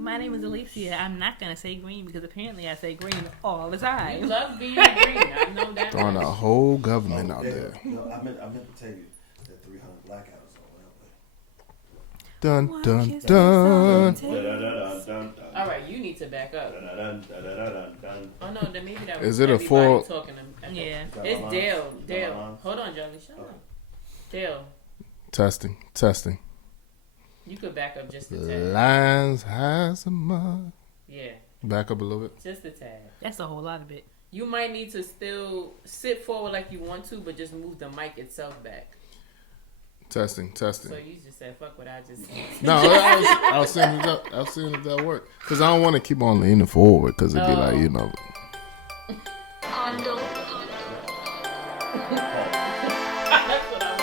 My name is Alicia. I'm not going to say green because apparently I say green all the time. You love being green. I know that. Throwing a whole government out there. No, I meant to tell you that 300 blackouts on Dun, dun, dun. Railway. All right, you need to back up. Oh no, then maybe that was Is it a everybody full- talking to me. Yeah. It's Dale. Dale. Hold on, Johnny. Shut up. Dale, Testing. you could back up just a tad. Lines has a mud. Yeah, Back up a little bit. just a tad. That's a whole lot of it. You might need to still sit forward like you want to, but just move the mic itself back. Testing. So you just said, fuck what I just said. No, I was seeing if that worked. Because I don't want to keep on leaning forward because it'd be like, you know. That's what I was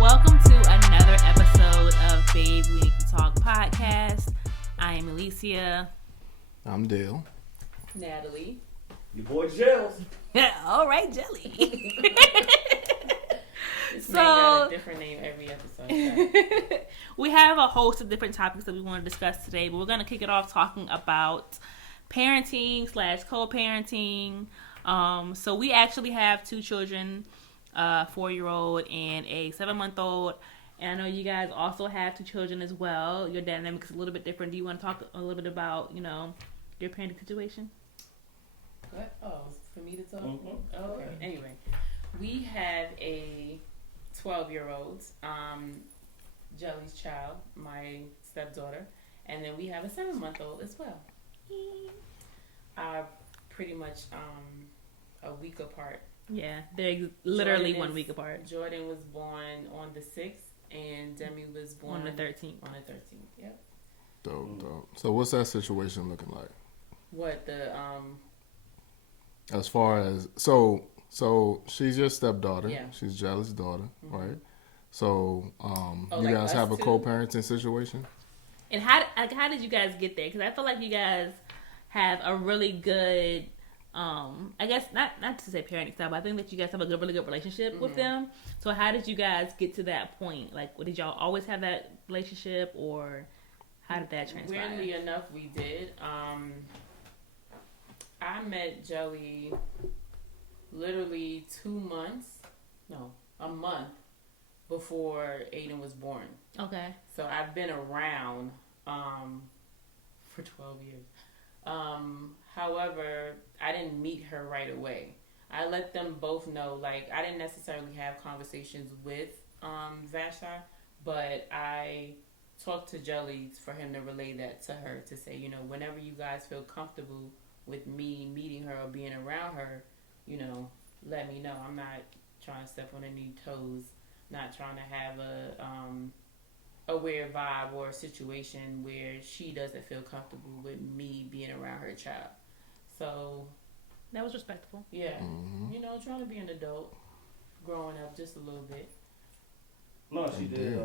Welcome to another episode of Babe We Need to Talk podcast. I am Alicia. I'm Dale. thinking. Natalie. Your boy Gels. All right, Jelly. This So- man got a different name every episode. We have a host of different topics that we want to discuss today, but we're going to kick it off talking about parenting / co-parenting. So we actually have two children, a 4-year-old and a 7-month-old. And I know you guys also have two children as well. Your dynamic is a little bit different. Do you want to talk a little bit about, your parenting situation? What? Oh, for me to talk? Mhm. Oh, okay. Anyway, we have a 12-year-old, Jelly's child, my stepdaughter, and then we have a 7-month-old as well. Are pretty much a week apart. Yeah, they're literally Jordan 1 is- week apart. Jordan was born on the 6th, and Demi was born On the 13th. On the 13th. Yep. Dope. So what's that situation looking like? What the As far as so she's your stepdaughter. Yeah. She's Jelly's daughter, right? So you like guys us have a two? co-parenting situation. And how did you guys get there? Because I feel like you guys have a really good, I guess not to say parenting style, but I think that you guys have a really good relationship with them. So how did you guys get to that point? Like, did y'all always have that relationship, or how did that transpire? Weirdly enough, we did. I met Jelly literally a month before Aiden was born. Okay. So I've been around for 12 years. However, I didn't meet her right away. I let them both know, like, I didn't necessarily have conversations with Vashti, but I talked to Jelly for him to relay that to her, to say, whenever you guys feel comfortable with me meeting her or being around her, let me know. I'm not trying to step on any toes, not trying to have a weird vibe or a situation where she doesn't feel comfortable with me being around her child. So That was respectful. yeah, Mm-hmm. trying to be an adult, growing up just a little bit. No, she did.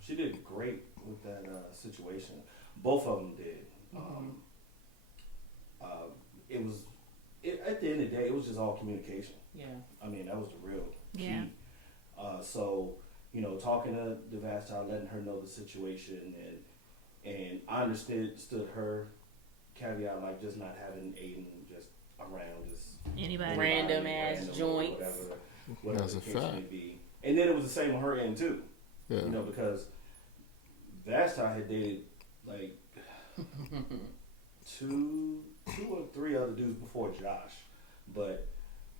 She did great with that situation. Both of them did. It was. At the end of the day, it was just all communication. Yeah. I mean, that was the real key. Yeah. So talking to the Vashti, letting her know the situation, and I understood her caveat, like just not having Aiden just around, just Anybody? Random ass random or joints. whatever That's the a case fact. may be. And then it was the same on her end too. Yeah. Because Vashti had dated like two or three other dudes before Josh, but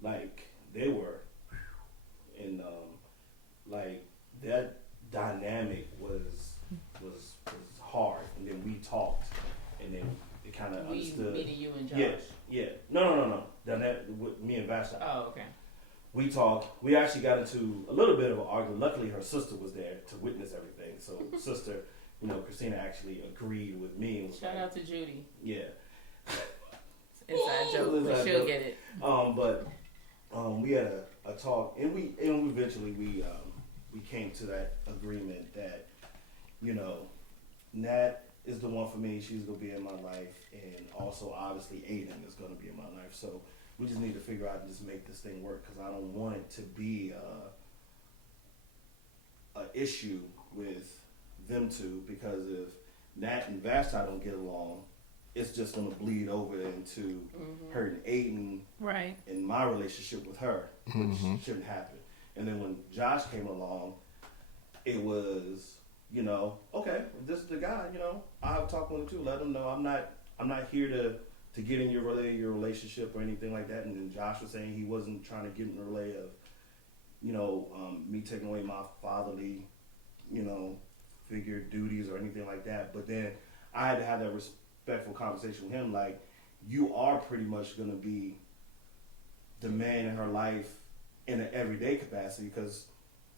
like they were, and like that dynamic was hard. And then we talked, and then it kind of understood. Meeting you and Josh. Yeah. No. That with me and Vashti. Oh, okay. We talked. We actually got into a little bit of an argument. Luckily, her sister was there to witness everything. So, sister, Christina actually agreed with me. And was Shout like, out to Judy. Yeah. Inside joke, but she'll get it. But we had a talk, and we eventually we came to that agreement that Nat is the one for me. She's gonna be in my life, and also obviously Aiden is gonna be in my life. So we just need to figure out and just make this thing work because I don't want it to be a issue with them two. Because if Nat and Vashti don't get along, it's just gonna bleed over into hurting Aiden Right. in my relationship with her, which shouldn't happen. And then when Josh came along, it was, you know, okay, this is the guy, you know, I'll talk with him too. Let him know I'm not here to get in your relationship or anything like that. And then Josh was saying he wasn't trying to get in the relay of, you know, me taking away my fatherly, you know, figure duties or anything like that. But then I had to have that respectful conversation with him, like, you are pretty much going to be the man in her life in an everyday capacity because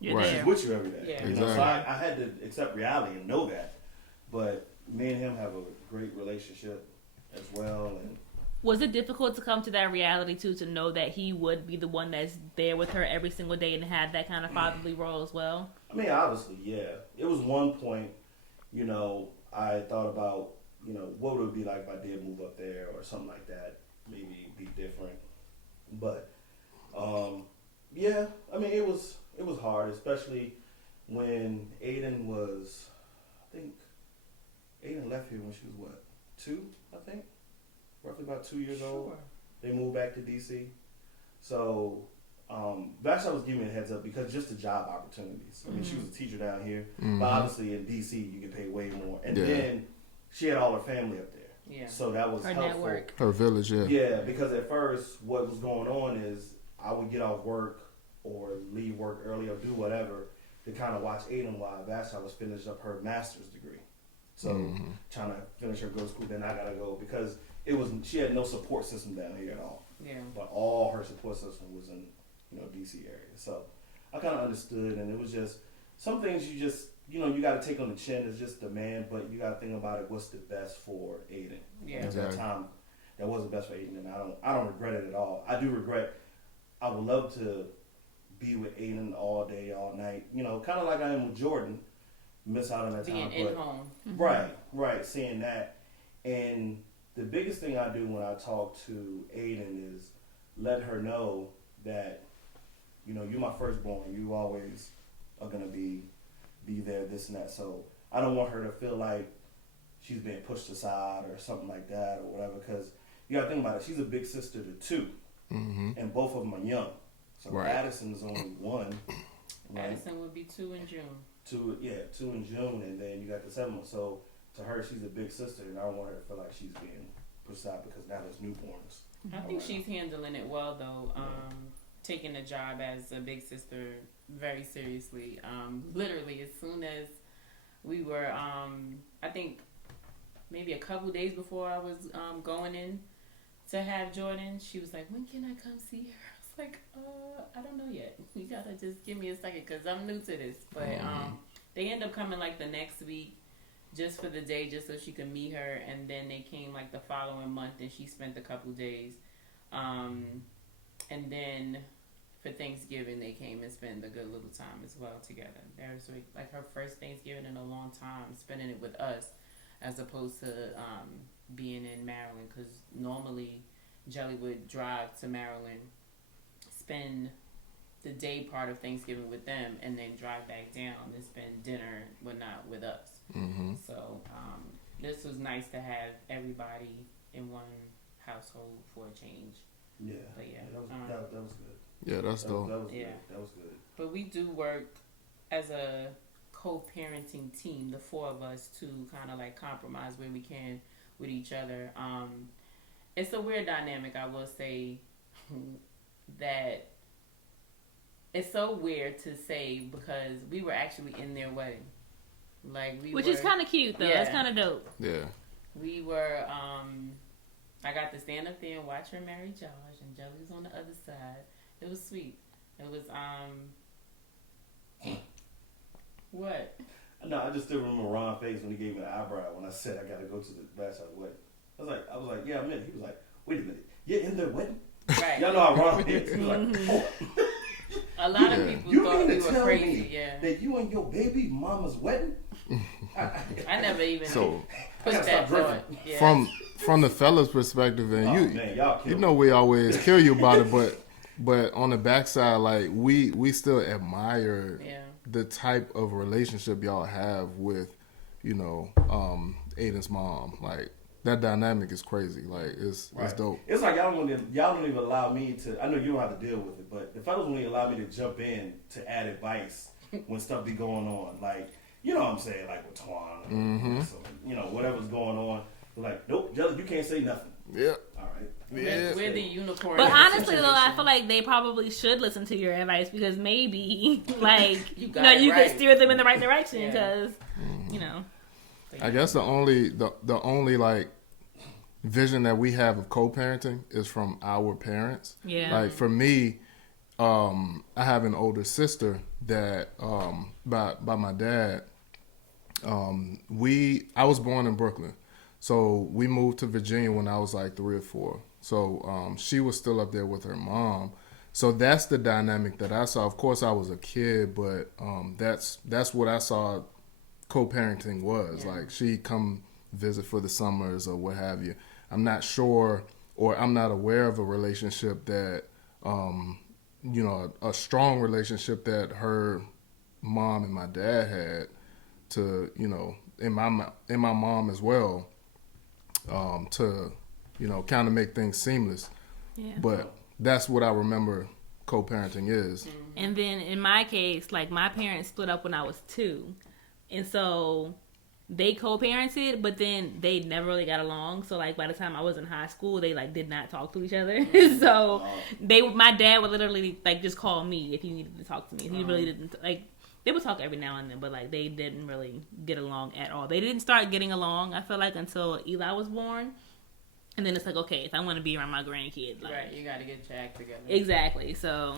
You're Right. she's there. with you every day. Yeah. You know, so Exactly. I had to accept reality and know that. But me and him have a great relationship as well. And Was it difficult to come to that reality too, to know that he would be the one that's there with her every single day and have that kind of fatherly role as well? I mean, obviously, yeah. It was one point, you know, I thought about, you know, what would it be like if I did move up there or something like that. Maybe be different. But, yeah, I mean, it was hard, especially when Aiden was, I think, Aiden left here when she was what, 2, I think? Roughly about 2 years old. Sure. They moved back to DC. So, Vashti was giving me a heads up because just the job opportunities. I mean, she was a teacher down here, but obviously in DC you get paid way more. And Yeah. then she had all her family up there. Yeah. So that was Her helpful. network. Her village, yeah. Yeah, because at first what was going on is I would get off work or leave work early or do whatever to kind of watch Aiden while Vashti was finishing up her master's degree. So trying to finish her grad school, then I gotta go because she had no support system down here at all. Yeah. But all her support system was in, you know, DC area. So I kind of understood, and it was just some things you just, you know, you got to take on the chin as just the man, but you got to think about it. What's the best for Aiden? Yeah. And at that Exactly. time, that wasn't best for Aiden, and I don't regret it at all. I do regret. I would love to be with Aiden all day, all night. You know, kind of like I am with Jordan. Miss out on that Being time, in but home. right, seeing that, and the biggest thing I do when I talk to Aiden is let her know that, you know, you're my firstborn. You always are gonna be there, this and that. So I don't want her to feel like she's being pushed aside or something like that or whatever. Because you gotta think about it. She's a big sister to 2, and both of them are young. So Right. Addison is only 1. Right? Addison would be 2 in June. 2 in June, and then you got the 7 one. So to her, she's a big sister, and I don't want her to feel like she's being pushed out because now there's newborns. I think she's handling it well though. Taking the job as a big sister very seriously. Literally, as soon as we were, I think maybe a couple days before I was going in to have Jordan, she was like, "When can I come see her?" I was like, I don't know yet. You gotta just give me a second because I'm new to this. But they end up coming like the next week just for the day, just so she could meet her. And then they came like the following month and she spent a couple days. And then for Thanksgiving, they came and spent a good little time as well together. That was like her first Thanksgiving in a long time, spending it with us as opposed to being in Maryland. Because normally Jelly would drive to Maryland, spend the day part of Thanksgiving with them, and then drive back down and spend dinner and whatnot with us. So this was nice to have everybody in one household for a change. Yeah, But yeah, that was good. Yeah, that's dope. That was Yeah. good. That was good. But we do work as a co-parenting team, the 4 of us, to kind of like compromise where we can with each other. It's a weird dynamic, I will say, that it's so weird to say because we were actually in their wedding. Like Which is kind of cute though. Yeah. That's kind of dope. Yeah. We were, I got to stand up there and watch her marry Josh, and Jelly was on the other side. It was sweet. It was, what? No, I just still remember Ron's face when he gave me the eyebrow when I said I got to go to the bachelor wedding. I was like, yeah, I'm in. He was like, wait a minute, you're in their wedding? Right. Y'all know how Ron is. He was like, oh, A lot of Yeah. people you thought mean we to were tell crazy, me yeah. that you and your baby mama's wedding? I never even So put gotta that stop drinking. thought. Yeah. from the fellas' perspective, and Oh, you man, y'all you kill know we always kill you about it, but on the backside, like we still admire Yeah. the type of relationship y'all have with, you know, Aiden's mom. Like that dynamic is crazy. Like it's Right. dope. It's like y'all don't even allow me to. I know you don't have to deal with it, but the fellas won't even allow me to jump in to add advice when stuff be going on. Like, you know what I'm saying, like with Twan, or so, you know, whatever's going on. They're like, nope, Jelly, you can't say nothing. Yeah. All right. Yeah. We're the unicorn. But in the honestly, though, I situation. feel like they probably should listen to your advice because maybe, like, You you got know, it you right. could steer them in the right direction Yeah. because, you know. I guess the only like vision that we have of co-parenting is from our parents. Yeah. Like for me, I have an older sister that by my dad. I was born in Brooklyn, so we moved to Virginia when I was like 3 or 4. So she was still up there with her mom. So that's the dynamic that I saw. Of course, I was a kid, but that's what I saw co-parenting was. Like she'd come visit for the summers or what have you. I'm not sure, or I'm not aware of a relationship that, you know, a strong relationship that her mom and my dad had to, you know, in my mom as well, to, you know, kind of make things seamless. Yeah. But that's what I remember co-parenting is. And then in my case, like my parents split up when I was 2. And so they co-parented, but then they never really got along. So like by the time I was in high school, they like did not talk to each other. So my dad would literally like just call me if he needed to talk to me. He really didn't like, they would talk every now and then, but like they didn't really get along at all. They didn't start getting along, I feel like, until Eli was born. And then it's like, okay, if I want to be around my grandkid, like, Right, you got to get your act together. exactly. So,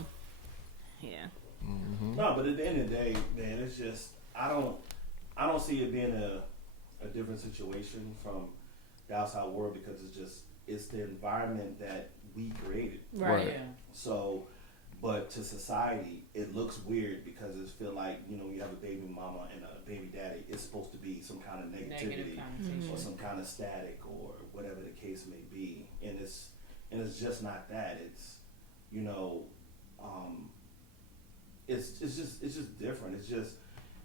yeah. No, but at the end of the day, man, it's just I don't see it being a different situation from the outside world because it's the environment that we created. Right. Yeah. So, but to society, it looks weird because it feel like, you know, you have a baby mama and a baby daddy. It's supposed to be some kind of Negative negativity connotation. or some kind of static or whatever the case may be, and it's just not that. It's, you know, it's just different. It's just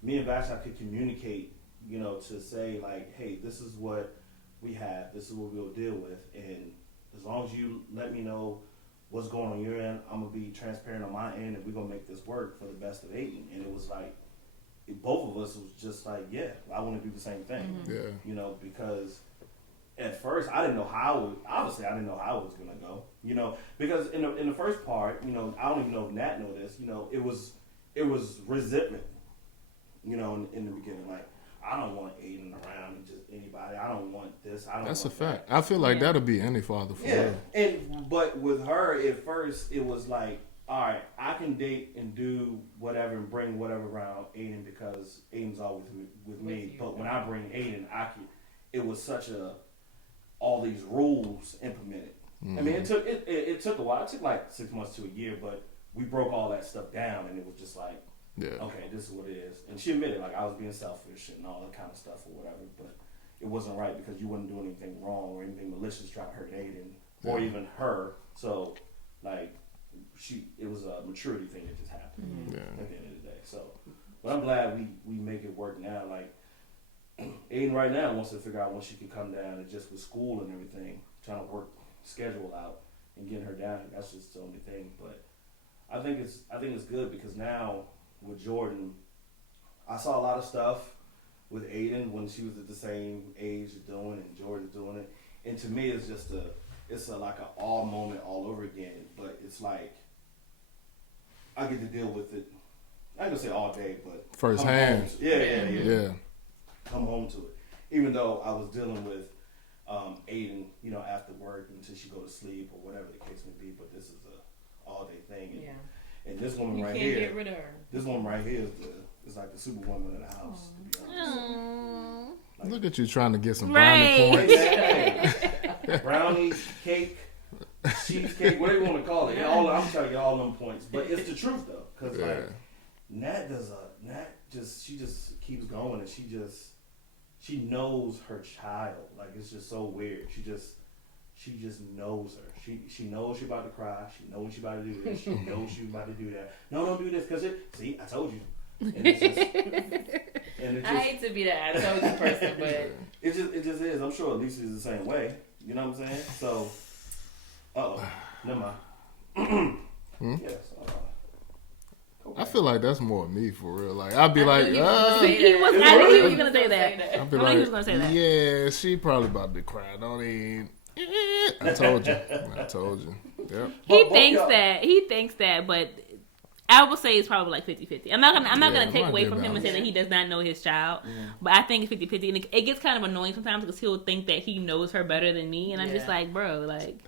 me and Vashon could communicate, you know, to say like, hey, this is what we have, this is what we'll deal with, and as long as you let me know what's going on your end, I'm gonna be transparent on my end, and we're gonna make this work for the best of Aiden. And it was like, both of us was just like, yeah, I want to do the same thing, Yeah. you know, because at first I didn't know how. Obviously, I didn't know how it was gonna go, you know, because in the first part, you know, I don't even know if Nat know this, you know, it was resentment, you know, in the beginning, like, I don't want Aiden around and just anybody. I don't want this. I don't. That's a want that. fact. I feel like Yeah. that'll be any father for Yeah, real. but with her at first, it was like, all right, I can date and do whatever and bring whatever around Aiden because Aiden's always with me. you. But when I bring Aiden, it was such all these rules implemented. I mean, it took a while. It took like 6 months to a year, but we broke all that stuff down, and it was just like, Yeah. okay, this is what it is. And she admitted, like, I was being selfish and all that kind of stuff or whatever, but it wasn't right because you wouldn't do anything wrong or anything malicious trying to hurt Aiden or Yeah. even her. So, like, it was a maturity thing that just happened Yeah. at the end of the day. So, but I'm glad we make it work now. Like, Aiden right now wants to figure out when she can come down and just with school and everything, trying to work schedule out and getting her down. That's just the only thing. But I think it's good because now with Jordan, I saw a lot of stuff with Aiden when she was at the same age doing it and Jordan's doing it. And to me, it's just like an all moment all over again. But it's like I get to deal with it. I ain't gonna say all day, but First come hand. home to- Yeah. Yeah. Come home to it. Even though I was dealing with Aiden, you know, after work until she go to sleep or whatever the case may be. But this is a all day thing. And, Yeah. and this woman You right can't here. get rid of her. This woman right here is like the superwoman of the house. To be honest. Aww. Look at you trying to get some Right. brownie points. Hey, brownies, cake, cheesecake, whatever you want to call it. I'm telling you all them points, but it's the truth though, because Yeah. like Nat she just keeps going, and she knows her child. Like, it's just so weird. She just knows her. She knows she about to cry. She knows she about to do this. She knows she about to do that. No, don't do this, because see, I told you. And it's just, I hate to be that I told you person, but it just is. I'm sure Lisa is the same way. You know what I'm saying? So, never mind. Yes. I feel like that's more me for real. Like I'd be like, I knew he was gonna say that. I'd be I knew like, he was gonna say that. yeah, she probably about to cry. Don't even. I told you. Yep. He thinks that, but I would say it's probably like 50-50. I'm not gonna take away from him and say that he does not know his child, but I think it's 50-50, and it gets kind of annoying sometimes because he'll think that he knows her better than me, and I'm just like, bro, like,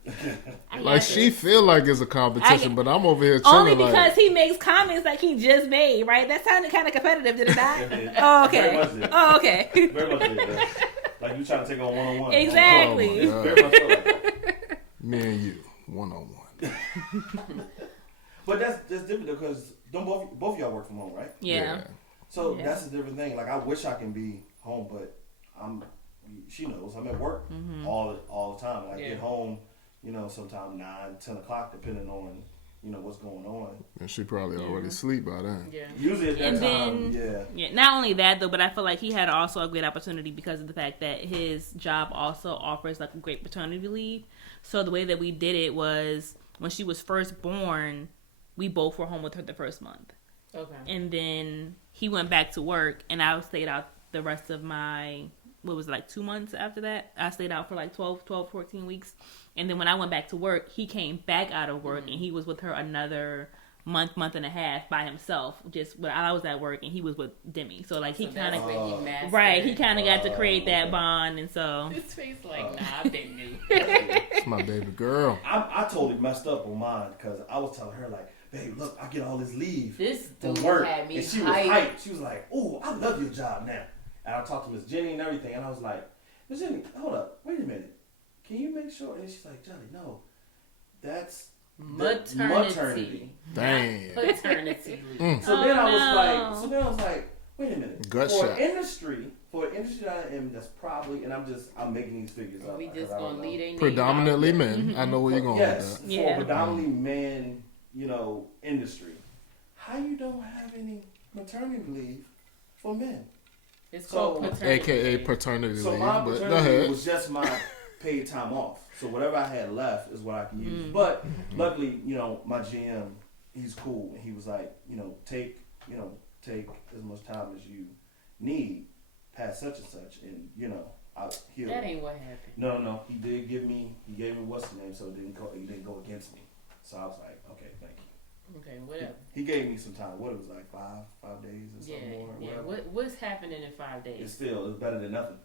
like she feel like it's a competition, but I'm over here chilling. Only because he makes comments like he just made, right? That sounded kind of competitive, did it not? Oh, okay. Very much did. Oh, okay. Very much did. Like you trying to take on one-on-one. Exactly. Oh, very much so like that. Me and you, 1-on-1. But that's different because don't both of y'all work from home, right? Yeah. So that's a different thing. Like I wish I can be home, but she knows I'm at work all the time. And I get home, sometime 9, 10 o'clock, depending on what's going on. And she probably already asleep by then. yeah. Usually at that time, Yeah. Not only that though, but I feel like he had also a great opportunity because of the fact that his job also offers like a great paternity leave. So the way that we did it was when she was first born, we both were home with her the first month. Okay. And then he went back to work, and I stayed out the rest of my, 2 months after that? I stayed out for like 14 weeks. And then when I went back to work, he came back out of work, and he was with her another month and a half by himself, just when I was at work, and he was with Demi. So, like, he kind of, he kind of got to create that bond, and so. His face like, nah, I've been new. It's my baby girl. I totally messed up on mine because I was telling her like, babe, look, I get all this leave This from dude work, had me and she was hyped. She was like, "Oh, I love your job now." And I talked to Miss Jenny and everything, and I was like, "Miss Jenny, hold up, wait a minute, can you make sure?" And she's like, "Jelly, no, that's maternity. Damn. Paternity. So then I was like, wait a minute, Gut for shot. industry that I am, that's probably, and I'm making these figures up. We just gonna lead a Predominantly men. I know where you're going Yes, with that. for predominantly men, industry. How you don't have any maternity leave for men? It's called paternity. AKA paternity So leave. my But go paternity ahead. leave was just my paid time off. So whatever I had left is what I can use. But luckily, my GM, he's cool, and he was like, take as much time as you need past such and such, and he'll. That ain't what happened. No, he gave me what's the name, so it didn't go against me. So I was like, okay, thank you. Okay, whatever. He gave me some time. What it was like 5 days or something more. Yeah. Whatever. What's happening in 5 days? It's better than nothing.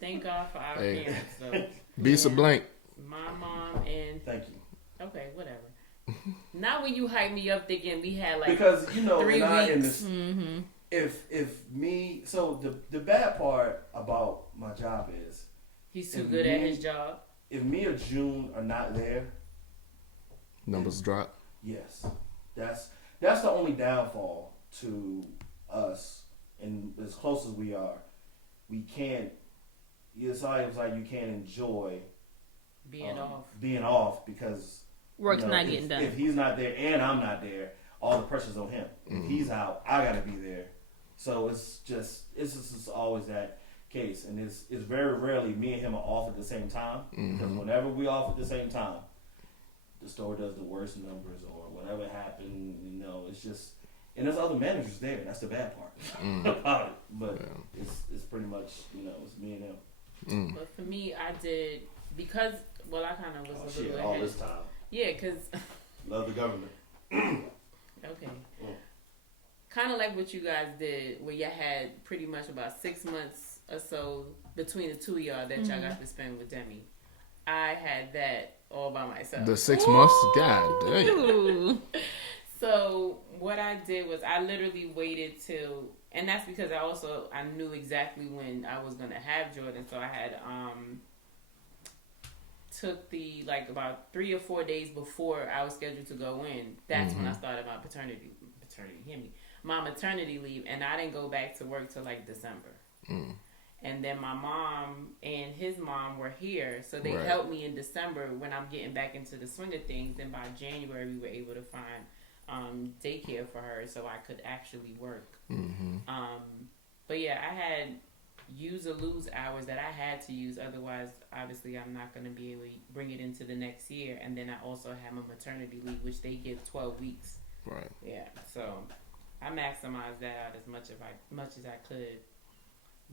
Thank God for our Hey. parents, though. Bisa blank. My mom and Thank you. okay, whatever. Not when you hype me up thinking we had like Because 3 in weeks. this, if me, so the bad part about my job is He's too if good at me- his job. if me or June are not there, Numbers drop. yes, that's the only downfall to us. And as close as we are, we can't. It's always like you can't enjoy being off because Work's not getting if, done. If he's not there and I'm not there, all the pressure's on him. If he's out, I gotta be there. So it's just always that case, and it's very rarely me and him are off at the same time. Because whenever we off at the same time, the store does the worst numbers or whatever happened. It's just, and there's other managers there. That's the bad part about it. But it's pretty much it's me and him. But for me, I did because I kind of was a little all ahead. this time. Yeah, because Love the government. okay. Kind of like what you guys did, where you had pretty much about 6 months or so between the two of y'all that y'all got to spend with Demi. I had that all by myself. The 6 months? God damn. Ooh. So what I did was I literally waited till, and that's because I knew exactly when I was gonna have Jordan. So I had took the about 3 or 4 days before I was scheduled to go in. That's when I started my paternity. Hear me. my maternity leave, and I didn't go back to work till like December. And then my mom and his mom were here, so they Right. helped me in December when I'm getting back into the swing of things. And by January, we were able to find daycare for her, so I could actually work. But yeah, I had use or lose hours that I had to use. Otherwise, obviously, I'm not going to be able to bring it into the next year. And then I also have my maternity leave, which they give 12 weeks. Right. Yeah, so I maximized that out as much as I could.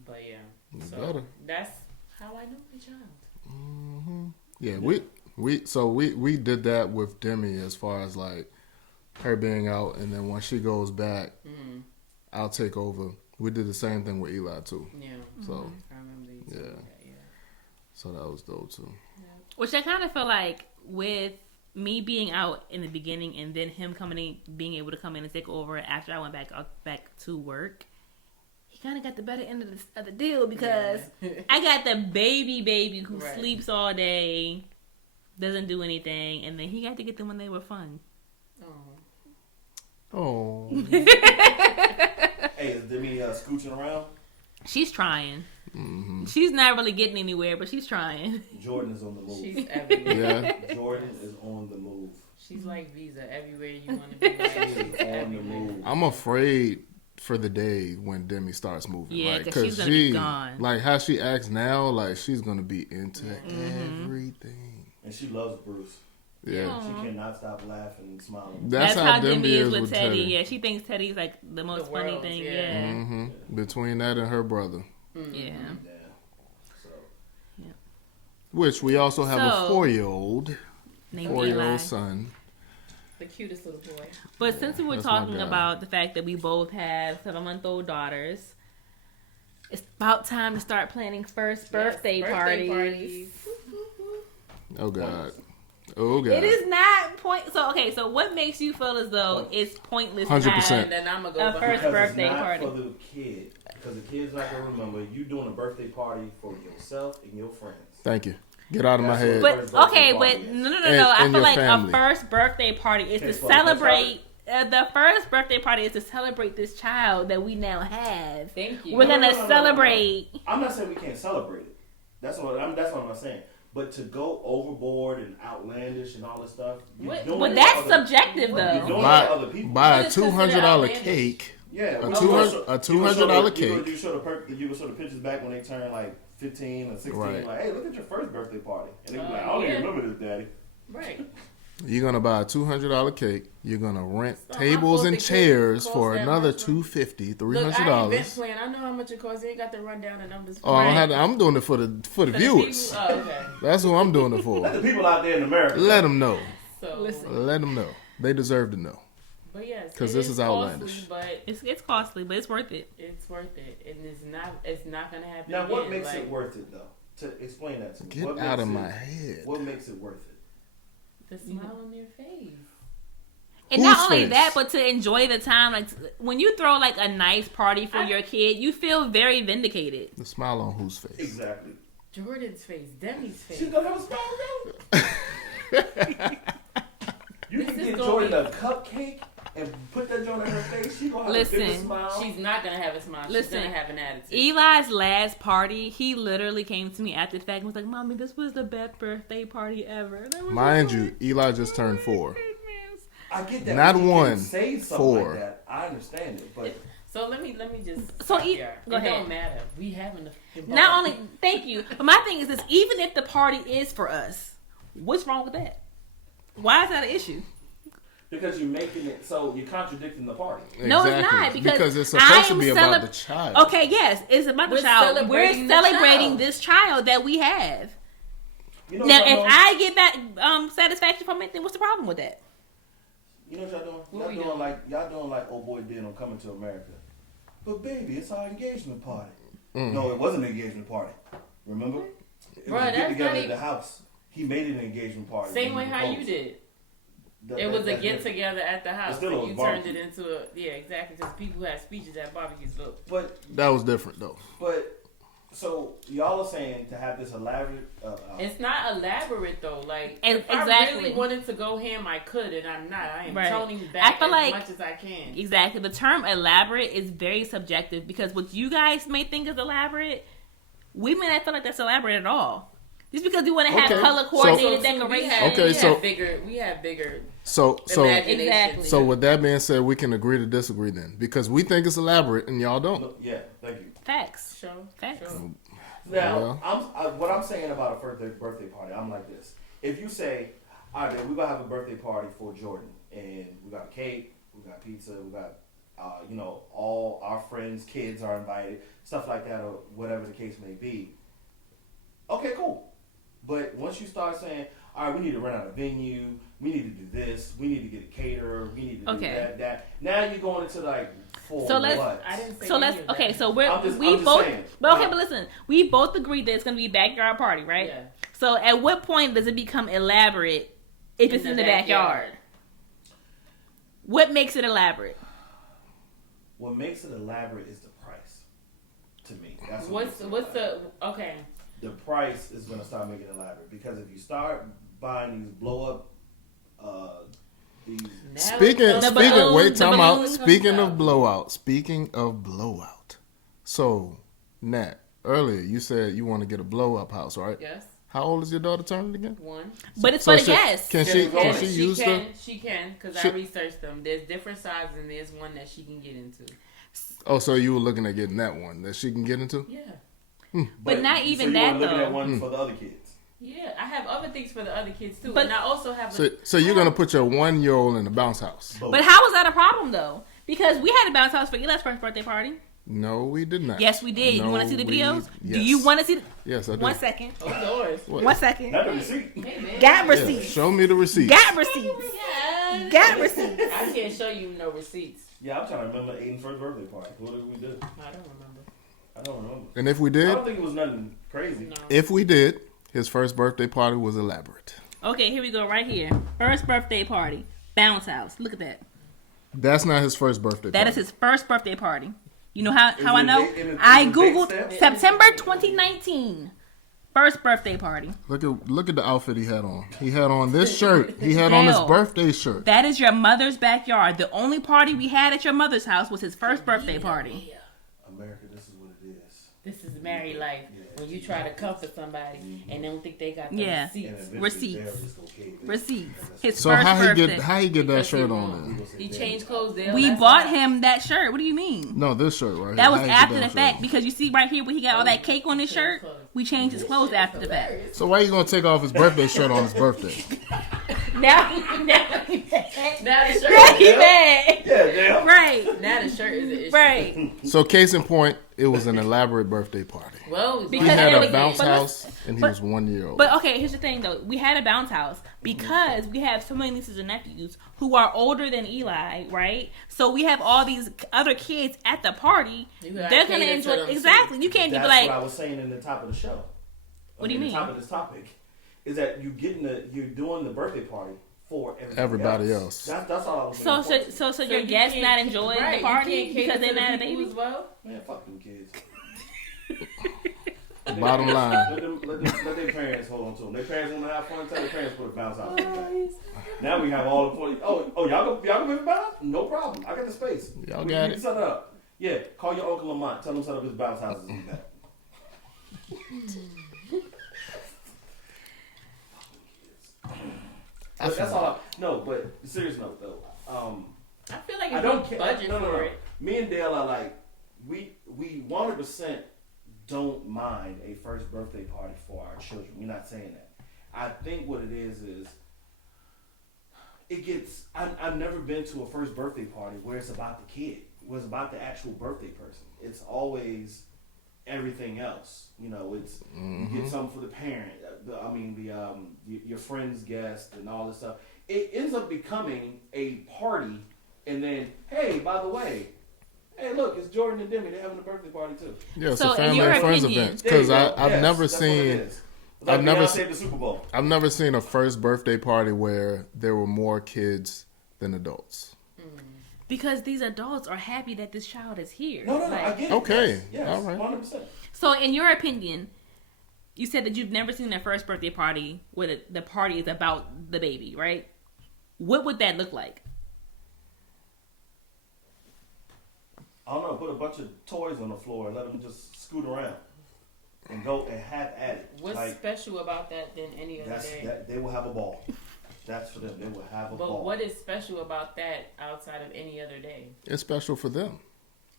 But yeah, You so better. that's how I know my child. Yeah, we did that with Demi as far as like her being out, and then when she goes back, I'll take over. We did the same thing with Eli too. Yeah. So I remember you Yeah. saying that, yeah. so that was dope too. Which I kind of feel like with me being out in the beginning and then him coming in, being able to come in and take over after I went back to work, he kind of got the better end of the deal because I got the baby who Right. sleeps all day, doesn't do anything, and then he got to get them when they were fun. Oh, Hey, is Demi scooching around? She's trying. She's not really getting anywhere, but she's trying. Jordan is on the move. She's everywhere. yeah. Jordan is on the move. She's like Visa. Everywhere you want to be, like, she's On the everywhere. move. I'm afraid for the day when Demi starts moving. Yeah, like, 'cause she's gonna be gone. Like how she acts now, like she's gonna be into everything. And she loves Bruce. Yeah. She cannot stop laughing and smiling. That's how Demi is with with Teddy. Teddy. Yeah, she thinks Teddy's like the most funny world, thing. yeah. Yeah. Between that and her brother, Yeah. Yeah. So which we also have So- a 4-year-old Named Eli. son. The cutest little boy. But since we were That's my talking guy. about the fact that we both have 7-month-old daughters, it's about time to start planning first birthday parties. Oh God. Oh God. It is not So what makes you feel as though it's pointless to 100%. have And then I'm gonna A go first behind. birthday it's not party. for the kid. Because the kid's not going to remember. You doing a birthday party for yourself and your friends. Thank you. Get out of my That's head. what- But First birthday okay, party but is. no. And I feel your like family. a first birthday party is to Okay, so celebrate. The first birthday party is to celebrate this child that we now have. Thank you. We're No, gonna no, no, no, celebrate. I'm not saying we can't celebrate it. That's what I'm not saying. But to go overboard and outlandish and all this stuff, you're doing But it that's for other- subjective, You're though. doing it for other people. Buy a What is considered $200 outlandish? cake. Yeah, A well, $200 cake. You show the pictures back when they turn like 15 or 16. Right. Like, hey, look at your first birthday party, and they be Oh, like, I don't yeah. even remember this, daddy. Right. You're gonna buy a $200 cake. You're gonna rent So tables my and fault the cake chairs cost for that another much, right? $250, Look, $300. I ain't event plan. I know how much it costs. You ain't got to run down the numbers. Oh, I'm doing it for the viewers. People, oh, okay. That's who I'm doing it Let for. the people out there in America. Let them know. So, Listen. Let them know. They deserve to know. but yes, 'Cause it this is outlandish. Costly, but It's costly, but it's worth it. it's worth it, and it's not gonna happen. Now, what again. makes like, it worth it, though? To explain that to me. Get What out makes of it- my head. What makes it worth it? the smile on their face? And Whose not only face? that, but to enjoy the time. Like when you throw like a nice party for I- your kid, you feel very vindicated. The smile on whose face? Exactly. Jordan's face, Demi's face. She's gonna have a smile again. You This can is get gonna Jordan be- a cupcake and put that joint on her face. She gonna have a bigger Listen, smile. She's not gonna have a smile. She's Listen, gonna have an attitude. Eli's last party, he literally came to me after the fact and was like, "Mommy, this was the best birthday party ever." And I was Mind like, you, Eli just turned 4. "Goodness." I get that. Not when you one, can say something 4. like that. I understand it, but So let me just. So stop go here. ahead. It don't matter. We having a. Not only, thank you, but my thing is this: even if the party is for us, what's wrong with that? Why is that an issue? because you're making it so you're contradicting the party. No, it's Exactly. not, because it's supposed I to am be about the child. Okay, yes, it's about the We're child. We're celebrating the celebrating child. this child that we have. You know Now, what if y'all doing? I get that satisfaction from it, then what's the problem with that? You know what y'all doing? What we Y'all doing like old boy did on Coming to America. But baby, it's our engagement party. Mm. No, it wasn't an engagement party. Remember? It Bruh, was a that's get together not at the house. He made it an engagement party. Same when way he how you proposed. did. That- It that- was a that's get different. together at the house. still And was you turned barbecue. it into a exactly because people had speeches at barbecues. Look, But That was different though. So y'all are saying to have this elaborate. It's not elaborate though. Like if I Exactly. really wanted to go ham, I could, and I'm not. I am Right. toning I back feel as like- much as I can. Exactly. The term elaborate is very subjective because what you guys may think is elaborate, we may not feel like that's elaborate at all. Just because you want to have Okay. color So- coordinated We decorations. have, Okay, so- we have bigger So imagination. Exactly. so with that being said, we can agree to disagree then because we think it's elaborate and y'all don't. Yeah, thank you. Facts. Show. Facts. Show. Now, what I'm saying about a birthday party, I'm like this. If you say, all right, man, we're going to have a birthday party for Jordan, and we got a cake, we got pizza, we got, all our friends' kids are invited, stuff like that, or whatever the case may be. Okay, cool. But once you start saying, all right, we need to rent out a venue, we need to do this, we need to get a caterer, we need to do that. Now you're going into like, for So let's- what? I didn't say So any let's of that. okay. So I'm just we saying. but listen, we both agreed that it's gonna be a backyard party, right? Yeah. So at what point does it become elaborate if it's in the backyard? What makes it elaborate? What makes it elaborate is the price. To me, that's What's okay? the price is going to start making it elaborate because if you start buying these blow up, these Now Speaking, it's The wait, balloons, time the out. balloons Speaking comes of blowout. So, Nat, earlier you said you want to get a blow up house, right? Yes, How old is your daughter turning again? one. But it's So for the she- guests. Can she Yeah, use the? She can because She- I researched them. There's different sizes and there's one that she can get into. Oh, so you were looking at getting that one that she can get into? Yeah, But not even so you that, weren't looking though. at one for the other kids. yeah. I have other things for the other kids too, But- and I also have. So you're gonna put your 1-year-old in the bounce house? But how was that a problem though? Because we had a bounce house for Eli's first birthday party. No, we did not. Yes, we did. No, You want to see the we- videos? Yes. Do you want to see? Yes, I do. 1 second. Oh, doors. What? 1 second. Not the receipt. Hey man. Got Yeah, receipts. show me the receipt. Got receipts. Yeah. Got receipts. I can't show you no receipts. Yeah, I'm trying to remember Aiden's first birthday party. What did we do? I don't remember. I don't remember. And if we I did, don't think it was nothing crazy. No. if we did, his first birthday party was elaborate. Okay, here we go. Right here. First birthday party. Bounce house. Look at that. That's not his first birthday That party. is his first birthday party. You know how Is I it know? date- is it I date googled stamp? September 2019. First birthday party. Look at the outfit he had on. He had on this shirt. He had on his Dale. birthday shirt. That is your mother's backyard. The only party we had at your mother's house was his first birthday party. America, this is what it is. This is married life. When you try to comfort somebody and don't think they got the Yeah. receipts. And eventually Receipts. they'll just go cave in. Receipts. His So first how birthday. he get that Because shirt he on wrong. then? He changed clothes there. We bought him that shirt. What do you mean? No, this shirt right here. That was How he get after that the shirt fact on? because you see right here where he got all that cake on his shirt. We changed his clothes after the fact. So why you gonna take off his birthday shirt on his birthday? Now he mad. Now the shirt. Now he mad. Yeah, damn. Right. Now the shirt is an issue. Right. So case in point, it was an elaborate birthday party. Well, He Because had it a was- bounce but house and he but- was 1 year old. But okay, here's the thing though. We had a bounce house because we have so many nieces and nephews who are older than Eli, right? So we have all these other kids at the party. You gotta They're gonna cater to enjoy them, too. exactly. You can't That's be like, what I was saying in the top of the show. What do you The mean? top of this topic is that you're doing the birthday party for Everybody else. That's all I was so saying. so your guests not enjoying the party because they're not a baby. As well? Man, fuck them kids. Bottom line. Let their parents hold on to them. Their parents want to have fun. Tell their parents put a bounce house. Now we have all the 40. Oh, y'all go with the bounce? No problem. I got the space. Y'all We got can it. set it up. Yeah, call your Uncle Lamont. Tell him to set up his bounce houses in the back. But that's all. But serious note though. I feel like I if don't you care. budget No. for it. Me and Dale are like, we 100% don't mind a first birthday party for our children. We're not saying that. I think what it is it gets. I've never been to a first birthday party where it's about the kid, where it's about the actual birthday person. It's always everything else. You know, it's you get something for the parent. Your friend's guest and all this stuff. It ends up becoming a party, and then hey, by the way, hey, look, it's Jordan and Demi. They're having a birthday party too. Yeah, it's So, a in family your and friends opinion- event. There you Because go. I've Yes, never that's what it seen. is. It's like I've never Beyonce at the Super Bowl. I've never seen a first birthday party where there were more kids than adults. Because these adults are happy that this child is here. No, Like, I get it. Okay, Yes, all right. 100%. So, in your opinion, you said that you've never seen their first birthday party where the party is about the baby, right? What would that look like? I don't know. Put a bunch of toys on the floor and let them just scoot around and go and have at it. What's like, special about that than any other day? that they will have a ball. That's for them. They will have a But ball. what is special about that outside of any other day? It's special for them.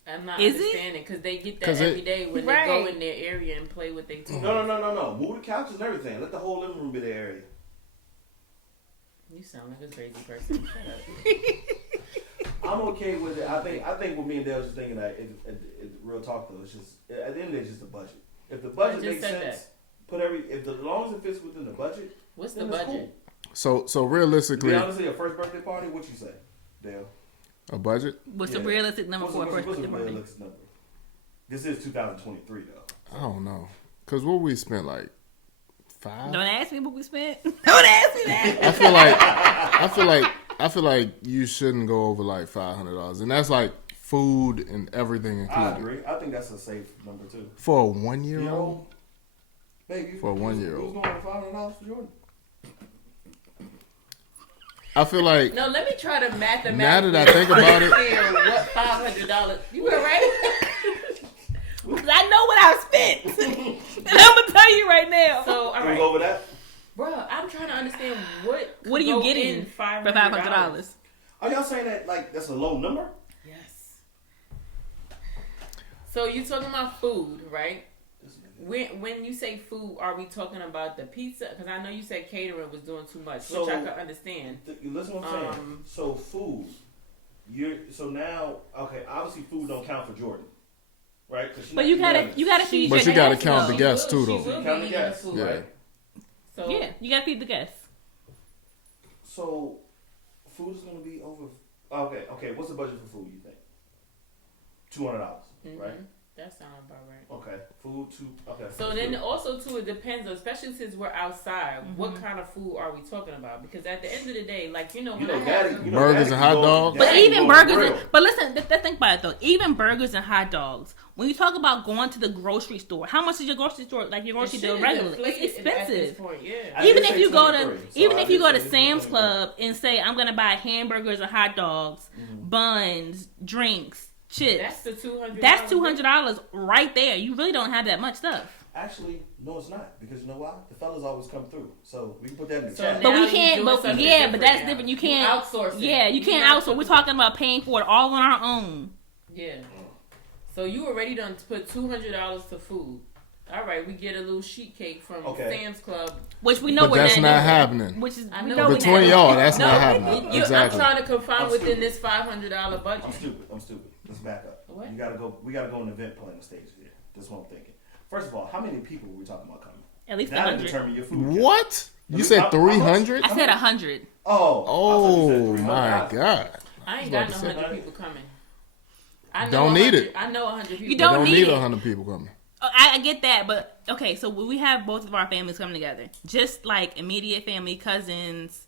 I'm not Is it? understanding because they get that 'Cause every day when Right. they go in their area and play with their toys. No. Move the couches and everything. Let the whole living room be their area. You sound like a crazy person. Shut up. I'm okay with it. I think what me and Dale was just thinking that real talk though, it's just at the end of the day, it's just a budget. If the budget just makes said sense, as long as it fits within the budget, What's the then it's budget? So cool. To realistically, be honest, your first birthday party, what you say, Dale? a budget. What's the Yeah. realistic number for a first what's birthday a party? realistic number? This is 2023 though. I don't know, cause what we spent like $5. Don't ask me what we spent. Don't ask me that. I feel like you shouldn't go over like $500, and that's like food and everything I included agree. I think that's a safe number too. for a 1-year-old. Baby, For a 1-year-old. Who's going for $500 for Jordan? I feel like No, let me try to mathematically. now that I think about it, understand what $500. You were right. Because I know what I spent. And I'm going to tell you right now. So, all Can we right, go over that? bro, I'm trying to understand what. What are you go getting in for $500? $500? Are y'all saying that like that's a low number? Yes. So you talking about food, right? When you say food, are we talking about the pizza? Because I know you said catering was doing too much, which I could understand. Listen what I'm saying. So food, now obviously food don't count for Jordan, right? But you gotta feed But your you gotta guests, count though. the guests too, She though. will Count be the eating guests. food, Yeah. right? So Yeah, you gotta feed the guests. So food is gonna be over. Okay. What's the budget for food? You think $200, right? That sounds about right. Okay, food too. Okay. So then also too, it depends, especially since we're outside. What kind of food are we talking about? Because at the end of the day, like when Burgers Daddy and hot dogs? But Daddy even go to the burgers, grill. but listen, think about it though. Even burgers and hot dogs. When you talk about going to the grocery store, how much is your grocery store? Like your grocery store regularly? It's expensive. I Even did if say you go to 23, so even I if you did go say to this is Sam's 23. Club and say I'm gonna buy hamburgers and hot dogs, buns, drinks, chips. That's the $200. That's $200 right there. You really don't have that much stuff. Actually, no, it's not because you know why? The fellas always come through, so we can put that in the So chat. But Now we you're can't. doing But something yeah, but that's different now. different. You You can't outsource it. Yeah, you can't You outsource. We're talking about paying for it all on our own. Yeah. So you already done put $200 to food. All right, we get a little sheet cake from Okay. Sam's Club. Which we know But we're that's not doing. happening. Which is I we know know we're Between not. y'all, that's No, not happening. Exactly. I'm trying to confine I'm within stupid. this $500 budget. I'm stupid. Let's back up. What? We gotta go on the event planning stage here. That's what I'm thinking. First of all, how many people were we talking about coming? At least That'll 100. determine your food. count. What? You How said much? 300? I said 100. Oh my God! I ain't about got no to say. 100 people coming. I know Don't need 100 it. I know 100 people. You don't Don't need need it. 100 people coming. I get that, but okay. So we have both of our families coming together, just like immediate family, cousins.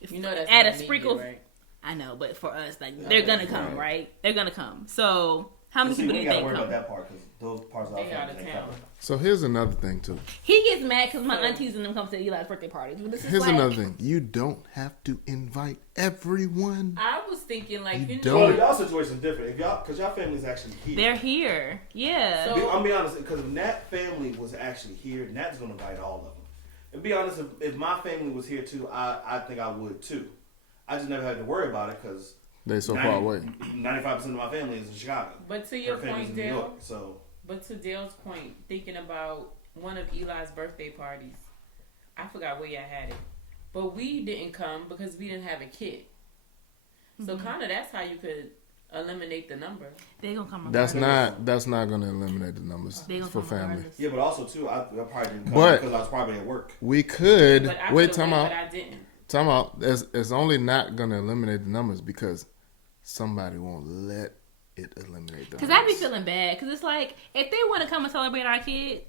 You know that's Add not a sprinkle. immediate, right? I know, but for us, like they're gonna come, right? They're gonna come. So how many See, people we do ain't you gotta think worry about come? that part because those parts of our They out family of ain't town. coming. So here's another thing too. He gets mad because my aunties and them come to Eli's birthday parties. But this is Here's like, another thing. You don't have to invite everyone. I was thinking like You you don't. know. Well, y'all situation's different. If y'all, because y'all family's actually here. They're here. Yeah. So- I'm be honest, because if Nat family was actually here, Nat's gonna invite all of them. And be honest, if my family was here too, I think I would too. I just never had to worry about it because They so far away. 95% of my family is in Chicago. But to your Her family's point, in New Dale. York, so But to Dale's point, thinking about one of Eli's birthday parties, I forgot where y'all had it, but we didn't come because we didn't have a kid. So kind of that's how you could eliminate the number. They gonna come. That's regardless. not going to eliminate the numbers They gonna for come family. regardless. yeah. But also too, I probably didn't come But- because I was probably at work. We could But I wait. could've Time went, out. but I didn't. Time out. It's only not going to eliminate the numbers because somebody won't let it eliminate the Cause numbers. I be feeling bad. Cause it's like if they want to come and celebrate our kid,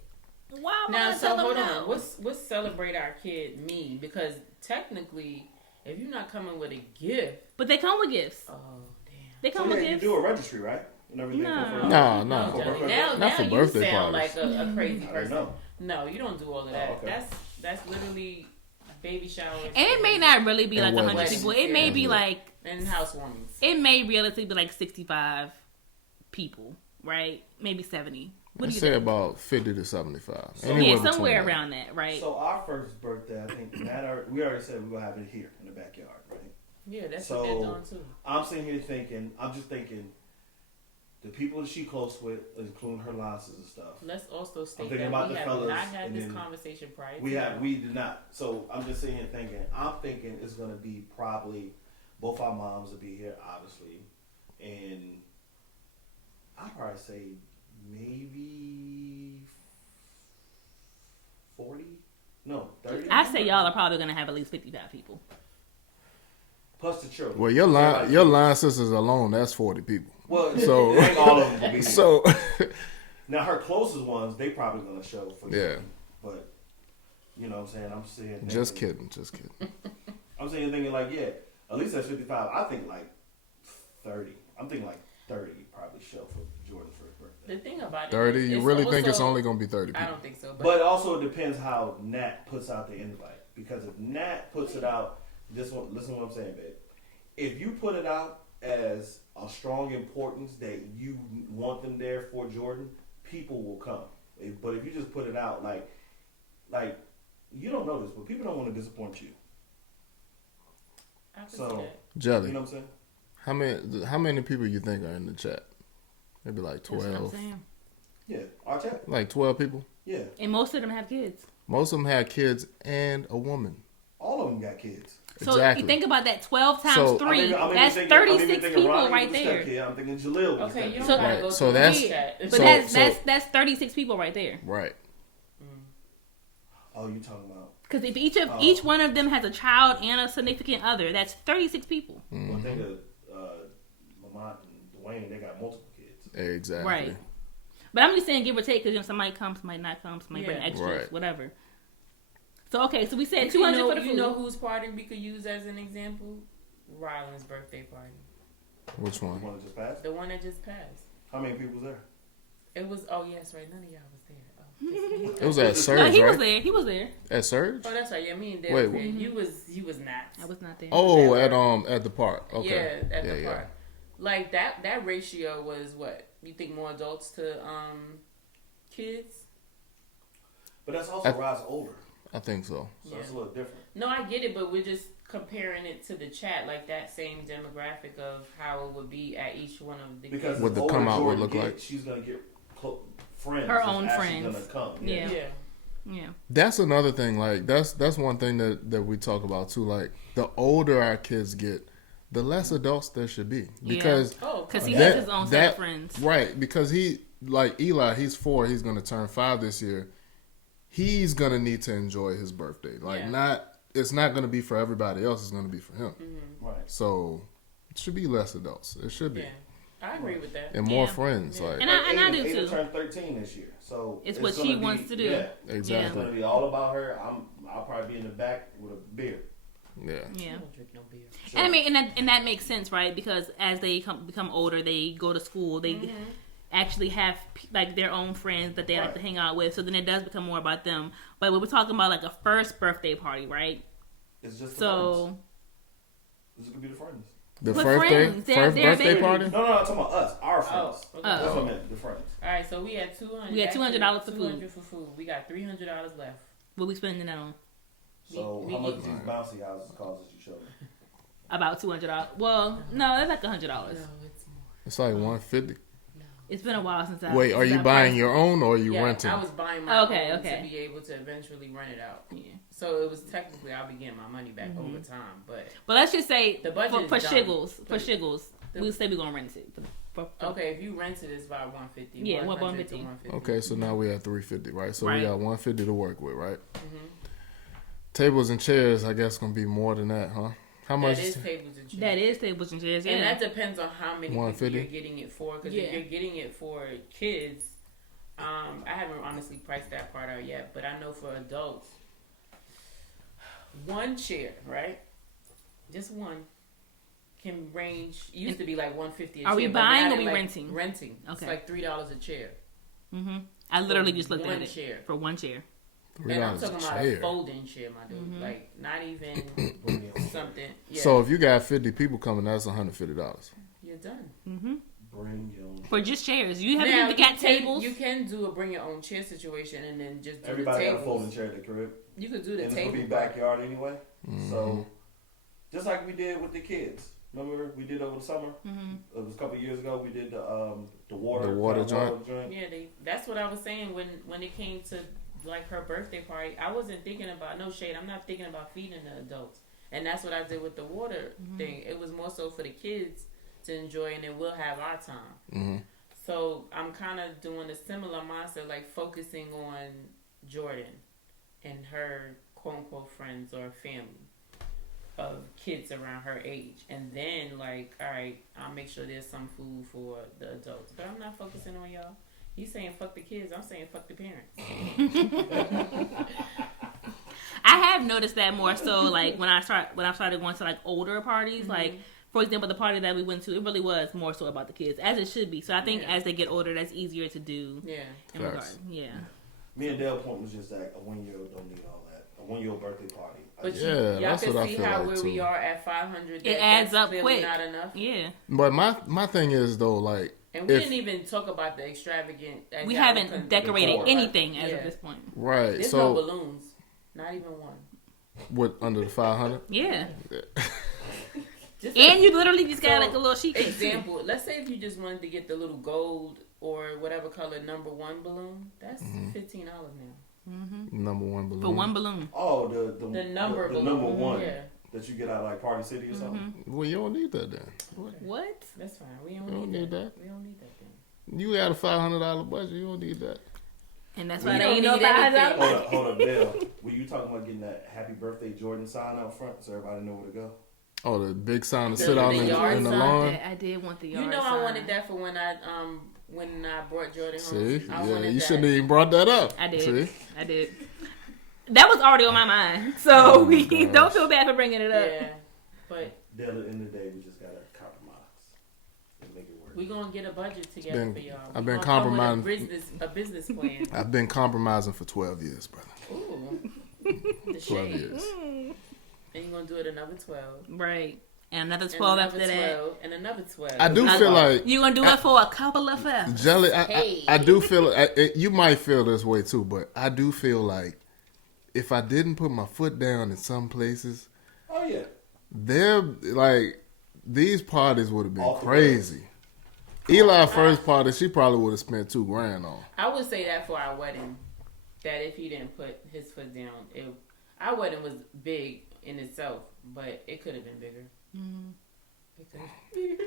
why am I Now, gonna so tell them hold no? on. What's celebrate our kid mean? Because technically, if you're not coming with a gift, But they come with gifts. oh damn. They So come yeah, with you gifts. do a registry, right? and everything? No. No, No, no. Jelly. Not Now for you birthday sound parties. like a crazy I don't person. know. No, you don't do all of that. Oh, okay. That's literally baby showers. And it may not really be And like 100 weddings. people. It may be Yeah. like, and housewarmings. it may realistically be like 65 people, right? Maybe 70. What Let's do you say think? about 50 to 75. So- Anywhere Yeah, between somewhere that. around that, right? So our first birthday, I think we already said we're gonna have it here in the backyard, right? Yeah, that's So- what they're doing too. I'm sitting here thinking, the people that she close with, including her losses and stuff. Let's also state thinking that about we the have fellas, not had and this then conversation prior. We did not. So I'm just sitting here thinking, it's gonna be probably both our moms will be here, obviously, and I'd probably say maybe 40, no 30. I say y'all are probably going to have at least 55 people. plus the children. Well, your line sisters alone, that's 40 people. Well, So- it ain't all of them will be here. So, Now her closest ones, they probably gonna show for Yeah. sure. But you know what I'm saying? I'm sitting here thinking, just kidding. I'm sitting here thinking like, yeah, at least that's 55. I think like 30. I'm thinking like 30 probably show for Jordan's first birthday. The thing about it 30, is you it's really think it's also- only going to be 30 I people? don't think so, But also it depends how Nat puts out the invite. Because if Nat puts it out, listen to what I'm saying, babe. If you put it out as a strong importance that you want them there for Jordan, people will come. But if you just put it out like you don't know this, but people don't want to disappoint you. I can So- see that. Jelly, You know what I'm saying? how many people you think are in the chat? Maybe like That's what I'm 12. saying. Yeah, our chat. Like 12 people? Yeah, And most of them have kids. Most of them had kids and a woman. all of them got kids. So Exactly. you think about that, 12 times So- 3, I'm even that's thinking- I'm even 36 thinking people Ronnie right was a there. stepkid. I'm thinking Jaleel was a Okay, you stepkid. don't So- gotta Right, go so through that's- the chat. But So- that's 36 people right there. Right. Oh, you talking about? Because if each one of them has a child and a significant other, that's 36 people. Mm-hmm. Well, I think Lamont and Dwayne, they got multiple kids. Exactly. Right. But I'm just saying give or take because somebody comes, somebody not come, somebody bring Yeah. extras, Right. whatever. So, okay, so we said You 200 know, for the food. you know whose party we could use as an example? Ryland's birthday party. Which The one? one that just passed. The one that just passed. How many people was there? It was, oh yes, right. None of y'all was there. Oh, It was at No, Surge, he right? was there. He was there. At Surge? oh that's right. Yeah, me and Dale Wait, was there. You was not. I was not there. Oh, at the park. Okay. Yeah, at the yeah. park. Like that ratio was what? You think more adults to kids? But that's also I- Rod's older, I think so. so it's a little different. No, I get it, but we're just comparing it to the chat, like that same demographic of how it would be at each one of the Because kids. What the older come out would Jordan look gets, like. she's gonna get friends. Her that's own actually friends. Gonna come. Yeah. Yeah. Yeah. That's another thing. Like that's one thing that we talk about too. Like the older our kids get, the less adults there should be because Oh, Because he That- has his own set that- of friends. right because he like Eli, he's 4, he's gonna turn 5 this year. He's gonna need to enjoy his birthday. Like Yeah. it's not gonna be for everybody else. It's gonna be for him. Right. So it should be less adults. It should be yeah. I agree with that. and more Yeah. friends. Yeah. Like And I do Aiden too. turned 13 this year, so It's what gonna she be- wants to do. Yeah, it's exactly. gonna be all about her. I'll probably be in the back with a beer. Yeah. Yeah. I don't drink no beer. And I mean, and that makes sense, right? Because as they become older, they go to school. They Mm-hmm. actually have like their own friends that they like Right. to hang out with. So then it does become more about them. But when we're talking about like a first birthday party, right? It's just the friends. So This could be the friends. The But first friends, they're birthday baby. party. No, I'm talking about us, our friends. Oh, okay. That's Oh. what I meant. The friends. All right, so we had 200. We had $200 for food. 200 for food. We got $300 left. what we spending that on? So We how much get- these bouncy houses cost that you showed me? About $200. Well, no, that's like $100. No, it's more. It's like 150. It's been a while since I. Wait, are since you I buying priced- your own or are you Yeah, renting? I was buying my Okay, own okay. to be able to eventually rent it out. Yeah. So it was technically I'll be getting my money back Mm-hmm. over time, but But let's just say The budget for is done. shiggles, The- we'll say we're gonna rent it. For- okay, if you rent it, it's about 150. Yeah, 100 to 150. 150. Okay, so now we at 350, right? So Right. we got 150 to work with, right? Mm-hmm. Tables and chairs, I guess, gonna be more than that, huh? How much? That is tables and chairs. That is tables and chairs, yeah. And that depends on how many people 150? you're getting it for. Because Yeah. if you're getting it for kids, I haven't honestly priced that part out yet. But I know for adults, one chair, right? Just one, can range. Used to be like $150 a chair. Are we but buying now or they're, we like, renting? Renting. It's Okay. like $3 a chair. I literally just looked one at it chair. for one chair. And I'm $3 talking a about chair. a folding chair, my dude. Like not even something. Yeah. So if you got 50 people coming, that's $150. you're done. Bring your own. For just chairs. You haven't Now, even got you can- tables. You can do a bring your own chair situation and then just do Everybody the got a folding tables. chair at the crib. You could do the And it's gonna table. be backyard anyway. So just like we did with the kids. Remember we did over the summer? It was a couple of years ago. We did the water The water joint. Yeah, that's what I was saying when it came to like her birthday party. I wasn't thinking about no shade. I'm not thinking about feeding the adults, and that's what I did with the water thing. It was more so for the kids to enjoy, and then we'll have our time. So I'm kind of doing a similar mindset, like focusing on Jordan and her quote unquote friends or family of kids around her age, and then like, all right, I'll make sure there's some food for the adults, but I'm not focusing on y'all. He's saying fuck the kids, I'm saying fuck the parents. I have noticed that more so like when I started going to like older parties, like for example the party that we went to, it really was more so about the kids, as it should be. So I think as they get older, that's easier to do. Yeah. In regard, yeah. Me and Dale point was just that a 1-year-old don't need all that. A 1-year-old birthday party. But Yeah, y'all that's can what I see feel how like, where we too. are at 500. It adds that's up clearly quick. Not enough. Yeah. But my thing is though, like, And we if- didn't even talk about the extravagant. We haven't decorated decor, right? anything as Yeah. of this point. right? There's So no balloons, not even one. what under the 500? Yeah. Just And you literally just got So, like a little sheet cake. example. Let's say if you just wanted to get the little gold or whatever color number 1 balloon, that's $15 now. Number one balloon. For one balloon. Oh, The number the balloon. number one Yeah, that you get out of like Party City or something. Well, you don't need that then. What? that's fine. We You don't, don't need that. We don't need that then. You got a $500 budget. You don't need that. And that's We why they don't ain't no need anything. $500. Hold up, Bill. Were you talking about getting that Happy Birthday Jordan sign out front so everybody know where to go? Oh, the big sign to The- sit out the in yard the sign? lawn. I did want the yard You know, sign. I wanted that for when I brought Jordan home. See, I yeah, wanted you that. shouldn't have even brought that up. I did. See, I did. That was already on my mind. So we don't feel bad for bringing it up. Yeah, but Dale, at the end of the day, we just gotta compromise and make it work. we gonna get a budget together Been- for y'all. I've We been gonna come with compromising. a business plan. I've been compromising for 12 years, brother. Ooh, the 12 shade. years. And you're gonna do it another 12. Right. And another And 12 another after that. 12, and another 12. I do feel like You're going to do it for a couple of hours. Jelly. Hey. I do feel. You might feel this way too, but I do feel like if I didn't put my foot down in some places, Oh yeah. there like these parties would have been Off the crazy. Eli's first party, she probably would have spent $2,000 on. I would say that for our wedding, that if he didn't put his foot down, our wedding was big in itself, but it could have been bigger. It could have been bigger.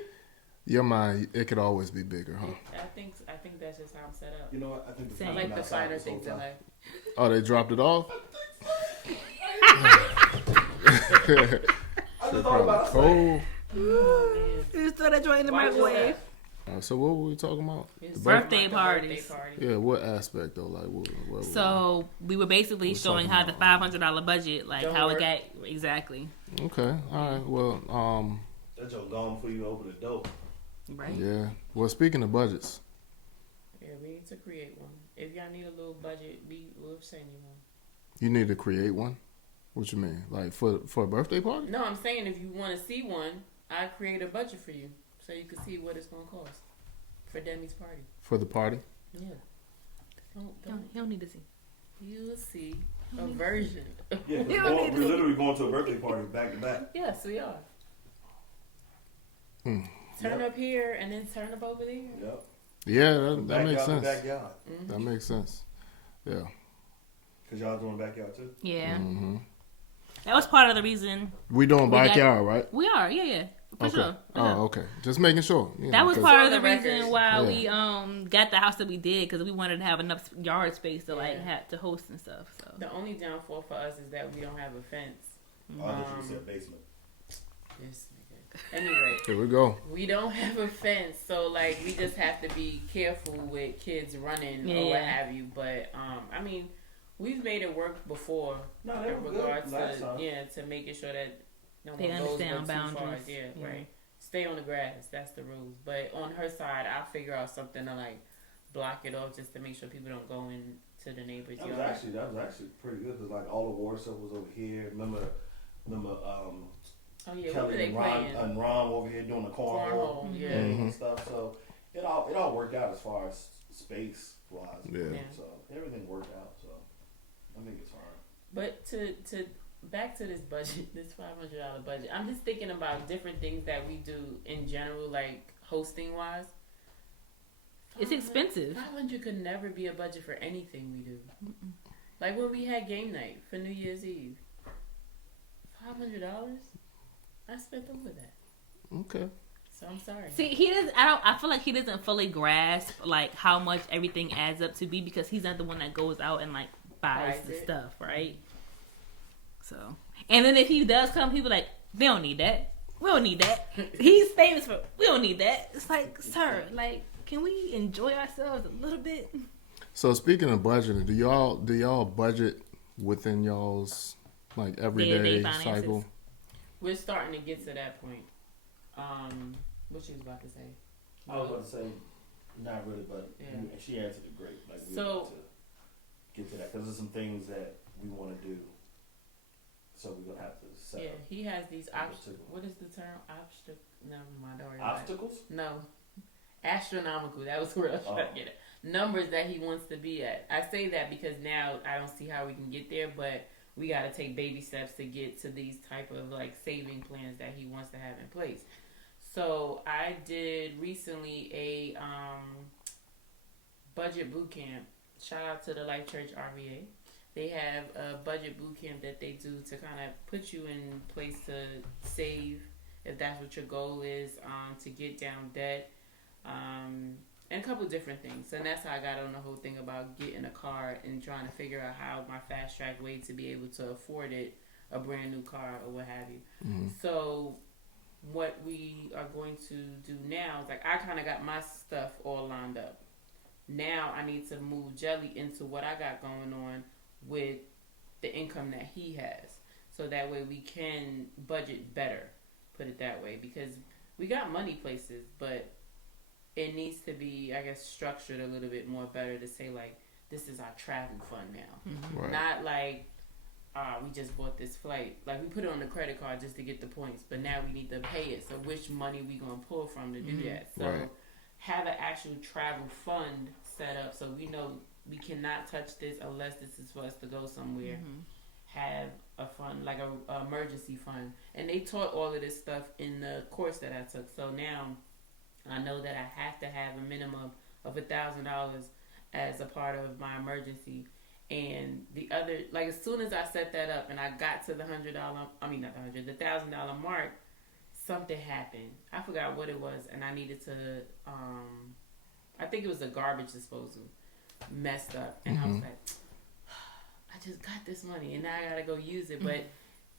Your mind, it could always be bigger, huh? I think that's just how I'm set up. You know what? I think the Same. I sun like been the outside finer this whole things in time. life. Oh, they dropped it off. I just thought about it. Cold. Just throw that joint in the Why was microwave. So what were we talking about? It's birthday like the parties. party. Yeah, what aspect though? Like what So we were basically What's showing how the talking $500 budget, like Don't how work. it got exactly. Okay, all right. Well, That joke gone before you open the door. Right. yeah. Well, speaking of budgets, Yeah, we need to create one. If y'all need a little budget, we'll send you one. you need to create one. What you mean? Like for a birthday party? No, I'm saying if you want to see one, I create a budget for you so you can see what it's gonna cost for Demi's party. For the party? Yeah. He don't need to see. You'll see a version. Yeah, 'cause You don't need we're to- literally going to a birthday party back to back. Yes, we are. Hmm. Turn Yep. up here and then turn up over there. Yep. Yeah, that Backyard makes to sense. backyard. That makes sense. Yeah. Cause y'all doing backyard too. Yeah. hmm That was part of the reason. We doing We got- backyard, right? We are. Yeah. For Okay. sure. For Oh, sure. okay. Just making sure. You That know, was 'cause- part of For the the reason record. why Yeah. we got the house that we did, because we wanted to have enough yard space to like Yeah. have to host and stuff. So The only downfall for us is that we don't have a fence. Oh, I thought you said basement. This nigga. Anyway, Here we go. we don't have a fence, so like we just have to be careful with kids running or what Yeah. have you. But I mean, we've made it work before No, they in were regards good last time. to making sure that no They one goes understand too far. boundaries. Yeah, Yeah. right. stay on the grass. That's the rules. But on her side, I'll figure out something to like block it off just to make sure people don't go into the neighbor's That was yard. actually pretty good because like all the water stuff was over here. Remember, Oh yeah, what were Kelly they and playing? Ron over here doing the cornhole Cornhole, yeah. and stuff. So it all worked out as far as space wise. Yeah. Yeah. So everything worked out. So I think it's fine. But to back to this budget, this $500 budget. I'm just thinking about different things that we do in general, like hosting wise. It's expensive. 500 could never be a budget for anything we do. Like when we had game night for New Year's Eve. $500? I spent over that. Okay. So I'm sorry. See, he doesn't. I feel like he doesn't fully grasp like how much everything adds up to be because he's not the one that goes out and like buys Buys the it. stuff, right? So, and then if he does come, people like they don't need that. We don't need that. He's famous for. We don't need that. It's like, sir, like, can we enjoy ourselves a little bit? So speaking of budgeting, do y'all budget within y'all's like everyday Day-to-day finances. cycle? We're starting to get to that point. What she was about to say? I was about to say, not really, but Yeah. she answered it great. Like we So- want to get to that because there's some things that we want to do. So we're gonna have to set Yeah, up he has these Obstacle. What is the term? Never mind. Don't worry about it. obstacles. No. Astronomical. That was where I was trying to get it. Numbers that he wants to be at. I say that because now I don't see how we can get there, but we got to take baby steps to get to these type of like saving plans that he wants to have in place. So I did recently a budget boot camp. Shout out to the Life Church RVA. They have a budget boot camp that they do to kind of put you in place to save if that's what your goal is, to get down debt, and a couple different things. And that's how I got on the whole thing about getting a car and trying to figure out how my fast track way to be able to afford it, a brand new car or what have you. Mm-hmm. So what we are going to do now is like I kind of got my stuff all lined up. Now I need to move Jelly into what I got going on with the income that he has. So that way we can budget better, put it that way. Because we got money places, but it needs to be, I guess, structured a little bit more better to say like, this is our travel fund now. Right. Not like, we just bought this flight. Like we put it on the credit card just to get the points, but now we need to pay it. So which money we gonna pull from to do that? So Right. have an actual travel fund set up so we know we cannot touch this unless this is for us to go somewhere. Have a fund, like a emergency fund. And they taught all of this stuff in the course that I took. So now I know that I have to have a minimum of $1,000 as a part of my emergency. And the other, like as soon as I set that up and I got to the the $1,000 mark, something happened. I forgot what it was, and I needed to, I think it was a garbage disposal messed up, and I was like, I just got this money, and now I gotta go use it. But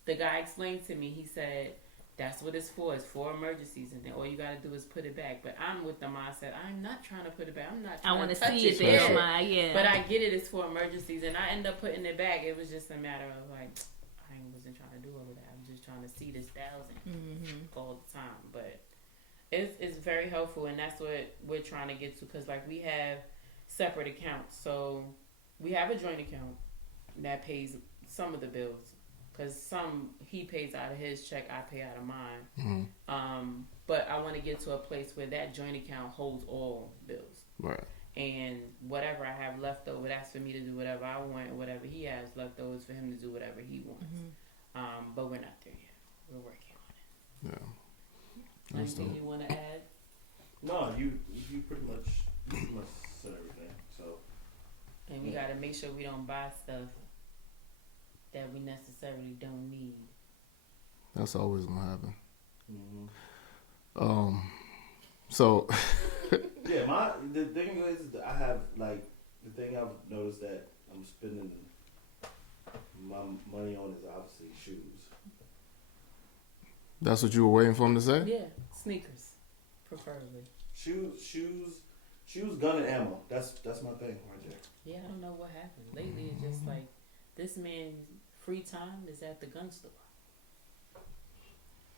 the guy explained to me, he said, that's what it's for. It's for emergencies, and then all you gotta do is put it back. But I'm with the mindset, I'm not trying to put it back. I'm not I trying want to to touch see it there. Yeah. Yeah. But I get it, it's for emergencies, and I end up putting it back. It was just a matter of like, I wasn't trying to do all of that. I was just trying to see this 1,000 all the time. But it's very helpful, and that's what we're trying to get to, because like we have separate accounts. So we have a joint account that pays some of the bills, because some he pays out of his check, I pay out of mine. But I want to get to a place where that joint account holds all bills. Right. And whatever I have left over, that's for me to do whatever I want, and whatever he has left over is for him to do whatever he wants. But we're not there yet. We're working on it. Yeah. That's Anything dope. you want to add? No, you pretty much said everything. So And we got to make sure we don't buy stuff that we necessarily don't need. That's always gonna happen. mm-hmm. So Yeah, the thing is that I have like the thing I've noticed that I'm spending my money on is obviously shoes. that's what you were waiting for him to say? Yeah, sneakers, preferably. Shoes, gun, and ammo. That's my thing right there. Yeah, I don't know what happened. Lately, it's just like this man's free time is at the gun store.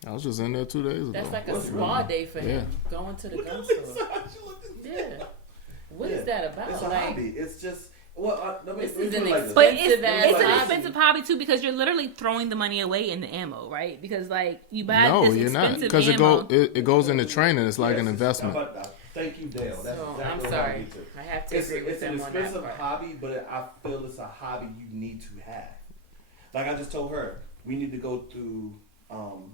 I was just in there 2 days ago. That's like a What's spa wrong? day for him. Going to the gun store. Yeah. What is that about? It's a hobby. It's just This is an But expensive ass it's an hobby. expensive hobby too because you're literally throwing the money away in the ammo, right? Because like you buy No, this you're not. expensive Because ammo. it goes into training. It's like an investment. Thank you, Dale. That's So, exactly I'm what sorry. I need to. I have to agree with It's an them on that expensive part. hobby, but I feel it's a hobby you need to have. Like I just told her, we need to go through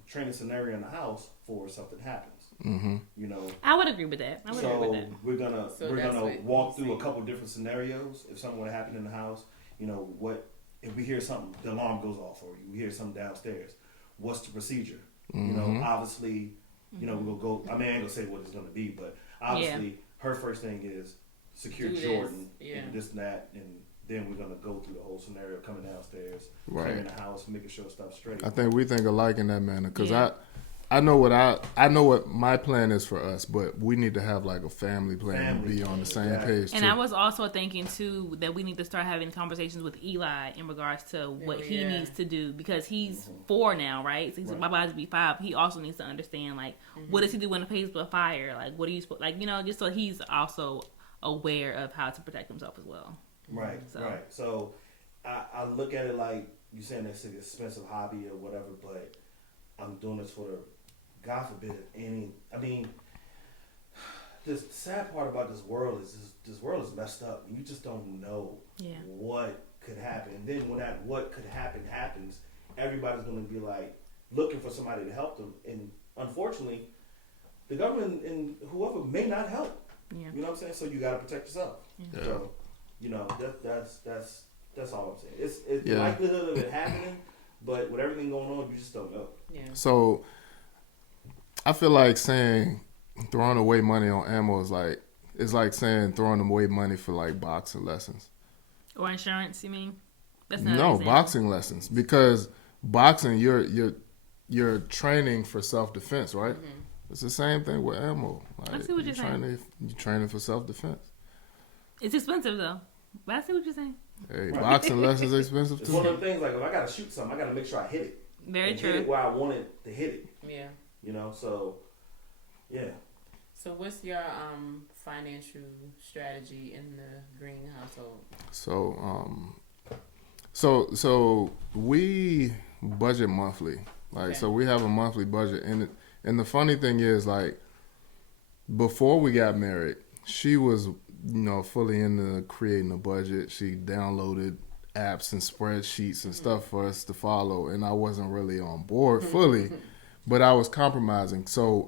training scenario in the house for something happens. Mm-hmm. You know. I would agree with that. I would agree with So that. we're gonna So that's what walk you're through a saying. couple different scenarios. If something would happen in the house, you know what? If we hear something, the alarm goes off, or we hear something downstairs. What's the procedure? You know, obviously, you know we'll go. I mean, I ain't gonna say what it's gonna be, but obviously, her first thing is secure Do this, Jordan yeah. and this and that, and then we're gonna go through the whole scenario, coming downstairs, Right. clearing the house, making sure stuff's straight. I think we think alike in that manner because Yeah. I know what my plan is for us, but we need to have like a family plan and be on the same yeah. page And too. I was also thinking too that we need to start having conversations with Eli in regards to what he Yeah. needs to do because he's 4 now, right? So he's about to be 5. He also needs to understand like what does he do when the place is fire? Like what are you supposed like just so he's also aware of how to protect himself as well. Right, So. right. So I look at it like you saying it's an expensive hobby or whatever, but I'm doing this for the God forbid any. I mean, the sad part about this world is this world is messed up. You just don't know Yeah. what could happen, and then when that what could happen happens, everybody's going to be like looking for somebody to help them, and unfortunately, the government and whoever may not help. Yeah. You know what I'm saying? So you got to protect yourself. Yeah. So, you know, that's all I'm saying. It's the Yeah. likelihood of it happening, but with everything going on, you just don't know. Yeah. So I feel like saying throwing away money on ammo is like it's like saying throwing away money for like boxing lessons. Or insurance, you mean? That's not an No, example. boxing lessons because boxing you're training for self defense, right? It's the same thing with ammo. Like, I see what you're saying. You're training for self defense. It's expensive though. But I see what you're saying. Hey, Right. boxing lessons expensive It's too. one of the things like if I gotta shoot something, I gotta make sure I hit it. Very and Hit true. it where I want it to hit it. Yeah. You know, so yeah. So what's your financial strategy in the Green household? So we budget monthly. Like Okay. so we have a monthly budget and the funny thing is like before we got married, she was fully into creating a budget. She downloaded apps and spreadsheets and stuff for us to follow and I wasn't really on board fully, but I was compromising. So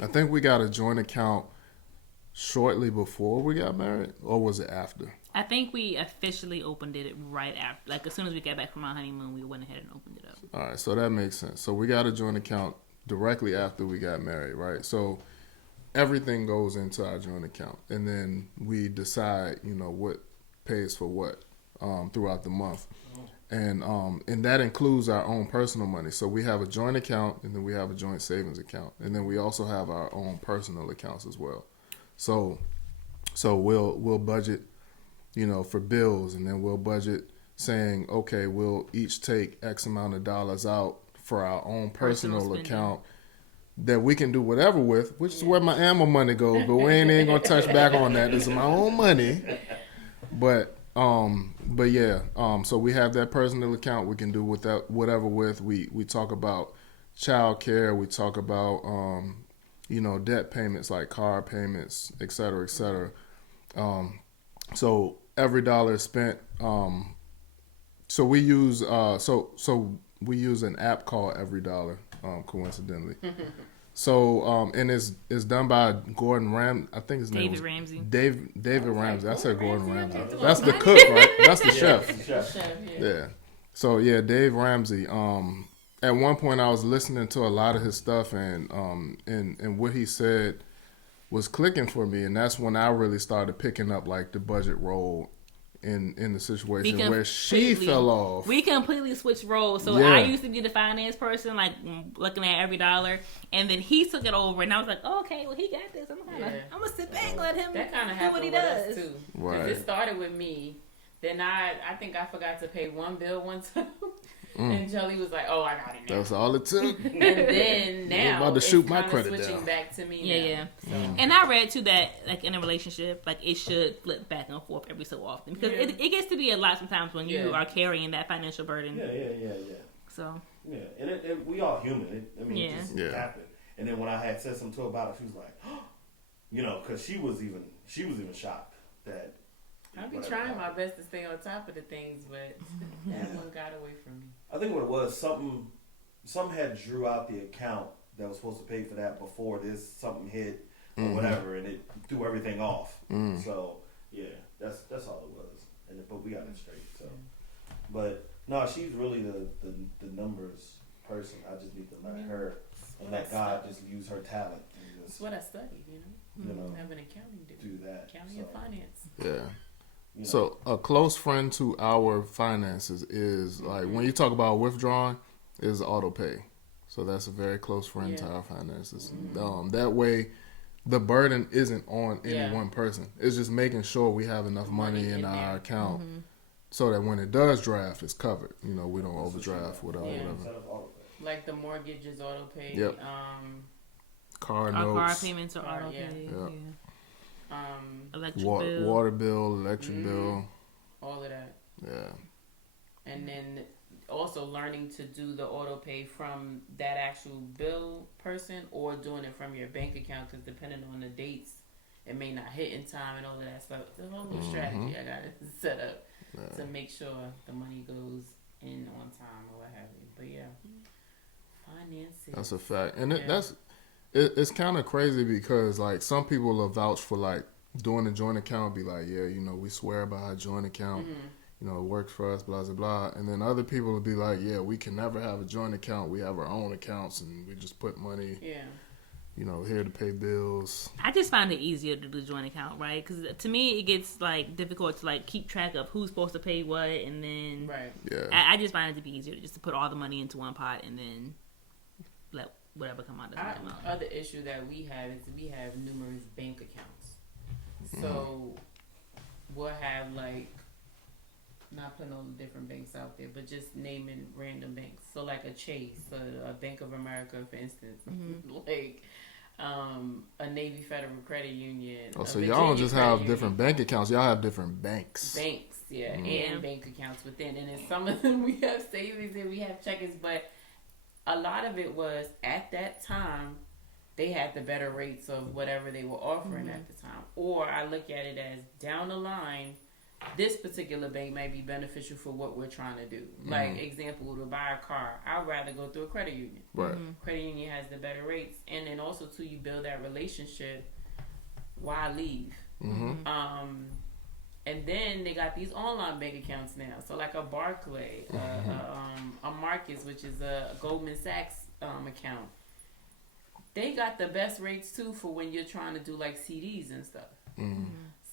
I think we got a joint account shortly before we got married, or was it after? I think we officially opened it right after, like as soon as we got back from our honeymoon, we went ahead and opened it up. All right, so that makes sense. So we got a joint account directly after we got married, right? So everything goes into our joint account, and then we decide, what pays for what throughout the month, and that includes our own personal money. So we have a joint account, and then we have a joint savings account, and then we also have our own personal accounts as well. So we'll budget, for bills, and then we'll budget saying, okay, we'll each take X amount of dollars out for our own personal spending. account that we can do whatever with, which is where my ammo money goes, but we ain't even gonna touch back on that. It's my own money. But yeah, so we have that personal account we can do with that whatever with. We talk about child care, we talk about debt payments like car payments, et cetera, et cetera. So every dollar is spent. So we use we use an app called Every Dollar, coincidentally. So and it's done by Gordon Ram. I think his name was David Ramsey. David Ramsey. I said Gordon Ramsey, Ramsey. I'm That's the doing cook, right? That's the chef. Chef. Chef, Yeah. So yeah, Dave Ramsey. At one point I was listening to a lot of his stuff and what he said was clicking for me, and that's when I really started picking up like the budget role in the situation where she fell off. We completely switched roles. So Yeah. I used to be the finance person, like looking at every dollar, and then he took it over, and I was like, oh, okay, well he got this. I'm gonna sit back and let him That kind of do what happened he with does. us too. Right. Because it started with me. Then I think I forgot to pay one bill one time. And Jelly was like, "Oh, I got it now." That's all it took. And then now about to it's shoot my kinda credit switching down. back to me. Yeah, now. yeah. So, And I read too that like in a relationship, like it should flip back and forth every so often because Yeah. it gets to be a lot sometimes when you Yeah. are carrying that financial burden. Yeah. So Yeah, and we all human. It just Yeah. happened. And then when I had said something to her about it, she was like, you know, because she was even shocked that. I be whatever trying happened. my best to stay on top of the things, but that one got away from me. I think what it was, something had drew out the account that was supposed to pay for that before this something hit or whatever, and it threw everything off. So yeah, that's all it was. But we got it straight. So, but no, she's really the numbers person. I just need to let her and let God just use her talent and That's just what I studied, you know. I have an accounting degree. do that. Accounting and finance. Yeah. You know. So a close friend to our finances is like when you talk about withdrawing, is auto pay. So that's a very close friend to Yeah. our finances. That way, the burden isn't on any Yeah. one person. It's just making sure we have enough money in in our there. account so that when it does draft, it's covered. You know, we don't overdraft without Yeah. whatever. Set up auto pay. Like the mortgage is auto pay. Yep. Car our notes, car payments are Car, auto yeah. pay. Yeah. Electric water bill, electric bill. all of that. Yeah. And then also learning to do the auto pay from that actual bill person or doing it from your bank account because depending on the dates, it may not hit in time and all of that stuff. The whole little strategy I got to set up to make sure the money goes in on time or what have you. But yeah, finances. That's a fact, and Yeah. it's kind of crazy because like some people will vouch for like doing a joint account, be like, yeah, you know, we swear by our joint account, you know, it works for us, blah blah blah, and then other people will be like, yeah, we can never have a joint account, we have our own accounts, and we just put money, Yeah. you know, here to pay bills. I just find it easier to do joint account, right? Because to me, it gets like difficult to like keep track of who's supposed to pay what, and then Right. Yeah, I just find it to be easier just to put all the money into one pot and then let whatever come out. Our Come out. other issue that we have is we have numerous bank accounts. So we'll have like, not putting all the different banks out there, but just naming random banks. So like a Chase, a Bank of America, for instance, like a Navy Federal Credit Union. oh, a so y'all don't Virginia just Credit have Union. different bank accounts, y'all have different banks. Banks, yeah, and bank accounts within. And in some of them we have savings and we have checkings, but a lot of it was at that time they had the better rates of whatever they were offering at the time. Or I look at it as down the line, this particular bank might be beneficial for what we're trying to do. Like example, to buy a car, I'd rather go through a credit union. Right. Credit union has the better rates, and then also too, you build that relationship. Why leave? And then they got these online bank accounts now. So like a Barclay, a Marcus, which is a Goldman Sachs account. They got the best rates too for when you're trying to do like CDs and stuff.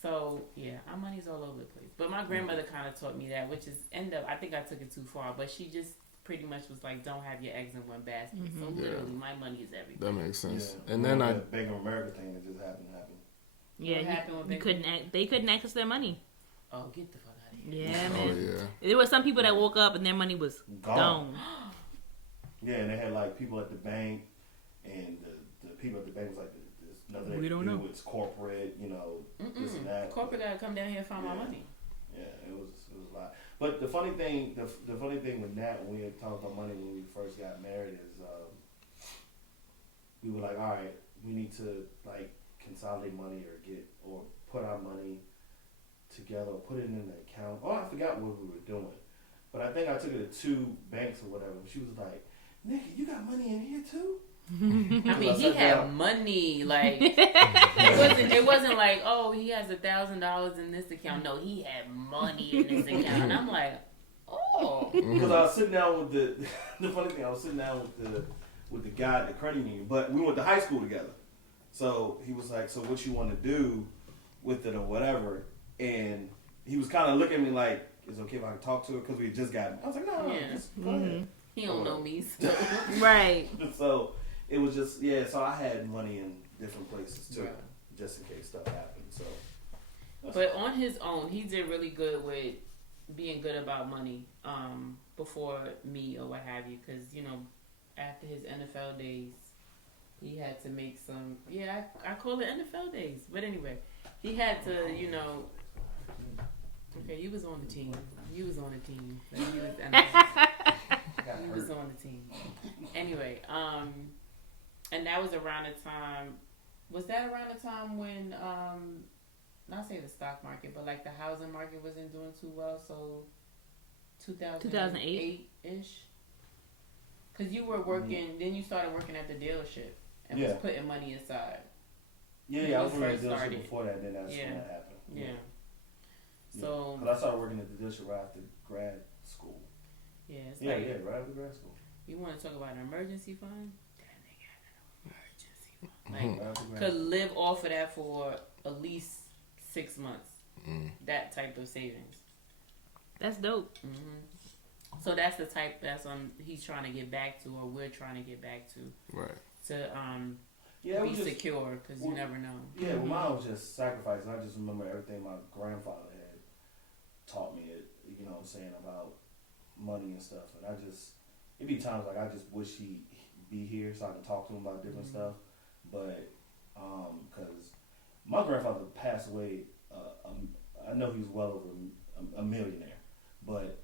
So yeah, our money's all over the place. But my grandmother kind of taught me that, which is I think I took it too far, but she just pretty much was like, don't have your eggs in one basket. So literally, my money is everything. That makes sense. Yeah. And then the Bank of America thing that just happened. Yeah, What happened with you couldn't. They couldn't access their money. Oh, get the fuck out of here. Yeah, Oh man. yeah. There were some people that woke up and their money was gone. Yeah, and they had like people at the bank, and the people at the bank was like, "There's nothing We they don't can know. do. It's corporate, you know, this and that." Corporate gotta come down here and find my money. Yeah, it was a lot. But the funny thing, the funny thing with Nat when we had talked about money when we first got married is, we were like, all right, we need to like consolidate money or put our money together or put it in an account. Oh, I forgot what we were doing. But I think I took it to 2 banks or whatever. She was like, "Nikki, you got money in here too?" I mean, he had money. Like it wasn't like, oh, he has $1,000 in this account. No, he had money in this account. And I'm like, oh. Because I was sitting down with the funny thing, I was sitting down with the guy at the credit union, but we went to high school together. So he was like, "So what you want to do with it or whatever?" And he was kind of looking at me like, "Is it okay if I talk to her?" Because we had just gotten. I was like, "No, Yeah. just go ahead." He don't know me. So. Right. So it was just So I had money in different places too, Right. just in case stuff happened. So. But on his own, he did really good with being good about money before me or what have you, because after his NFL days, he had to make some. Yeah, I call it NFL days, but anyway, he had to, Okay, you was on the team. You was on the team. So he was on the team. Anyway, and that was around the time. Was that around the time when, not say the stock market, but like the housing market wasn't doing too well? So 2008 ish. Because you were working, then you started working at the dealership and was putting money aside. Yeah, I was working at the dealership before that, then that's when that happened. Yeah. So, because I started working at the dealership right after grad school. Yeah, right after grad school. You want to talk about an emergency fund? That nigga had an emergency fund. Like, could live off of that for at least 6 months. That type of savings. That's dope. So that's the type he's trying to get back to, or we're trying to get back to. Right. To be secure, because you never know. Yeah, well, mine was just sacrifice. I just remember everything my grandfather had taught me, about money and stuff. And it'd be times like I just wish he'd be here so I could talk to him about different stuff. But, because my grandfather passed away, I know he was well over a millionaire. But,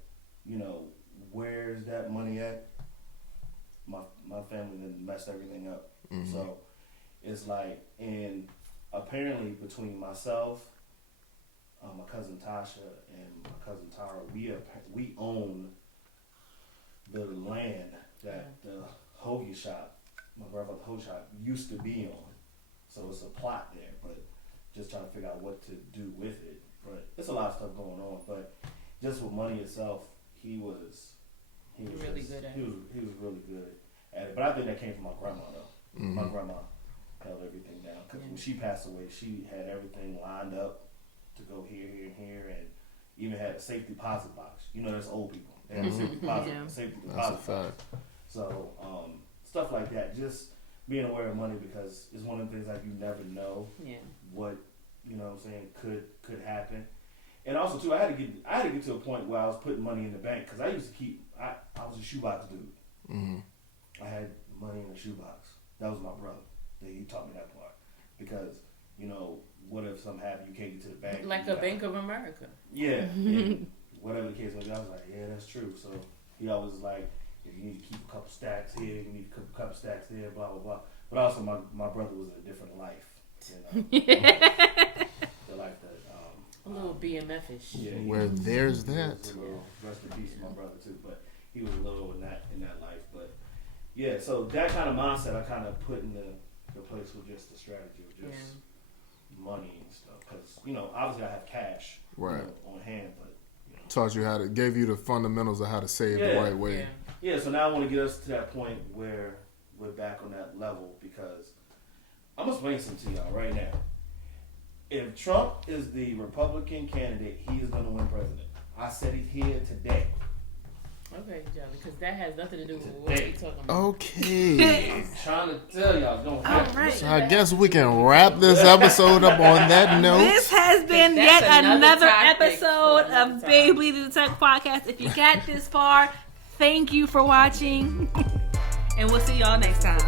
where's that money at? My family then messed everything up. So it's like, and apparently between myself, my cousin Tasha, and my cousin Tara, we own the land that the hoagie shop, my grandfather's hoagie shop, used to be on. So it's a plot there, but just trying to figure out what to do with it. But there's a lot of stuff going on. But just with money itself, he was really good at it. He was really good at it. But I think that came from my grandma though. My grandma held everything down, because when she passed away, she had everything lined up to go here, and even had a safety deposit box. That's old people. They had a safety deposit box. So stuff like that. Just being aware of money, because it's one of the things that you never know what could happen. And also too, I had to get to a point where I was putting money in the bank, because I used to keep. I was a shoebox dude. I had money in a shoebox. That was my brother. He taught me that part, because what if something happened, you can't get to the bank, like a Bank of America. Yeah. Whatever the case was, I was like, yeah, that's true. So he always was like, if you need to keep a couple stacks here, you need to keep a couple stacks there, blah blah blah. But also my brother was in a different life. The life that a little BMF-ish. Yeah, where there's that. Rest in peace to my brother too, but he was a little in that life. But yeah, so that kind of mindset I kind of put in the place with just the strategy of just money and stuff, because obviously I have cash on hand, but taught you gave you the fundamentals of how to save the right way. Yeah, so now I want to get us to that point where we're back on that level, because I'm gonna explain something to y'all right now. If Trump is the Republican candidate, he is gonna win president. I said it here today. Okay, Jelly, because that has nothing to do with what we're talking about. Okay. I'm trying to tell y'all, don't happen. All right. So I guess we can wrap this episode up on that note. This has been yet another episode of time. Baby the Tech Podcast. If you got this far, thank you for watching. And we'll see y'all next time.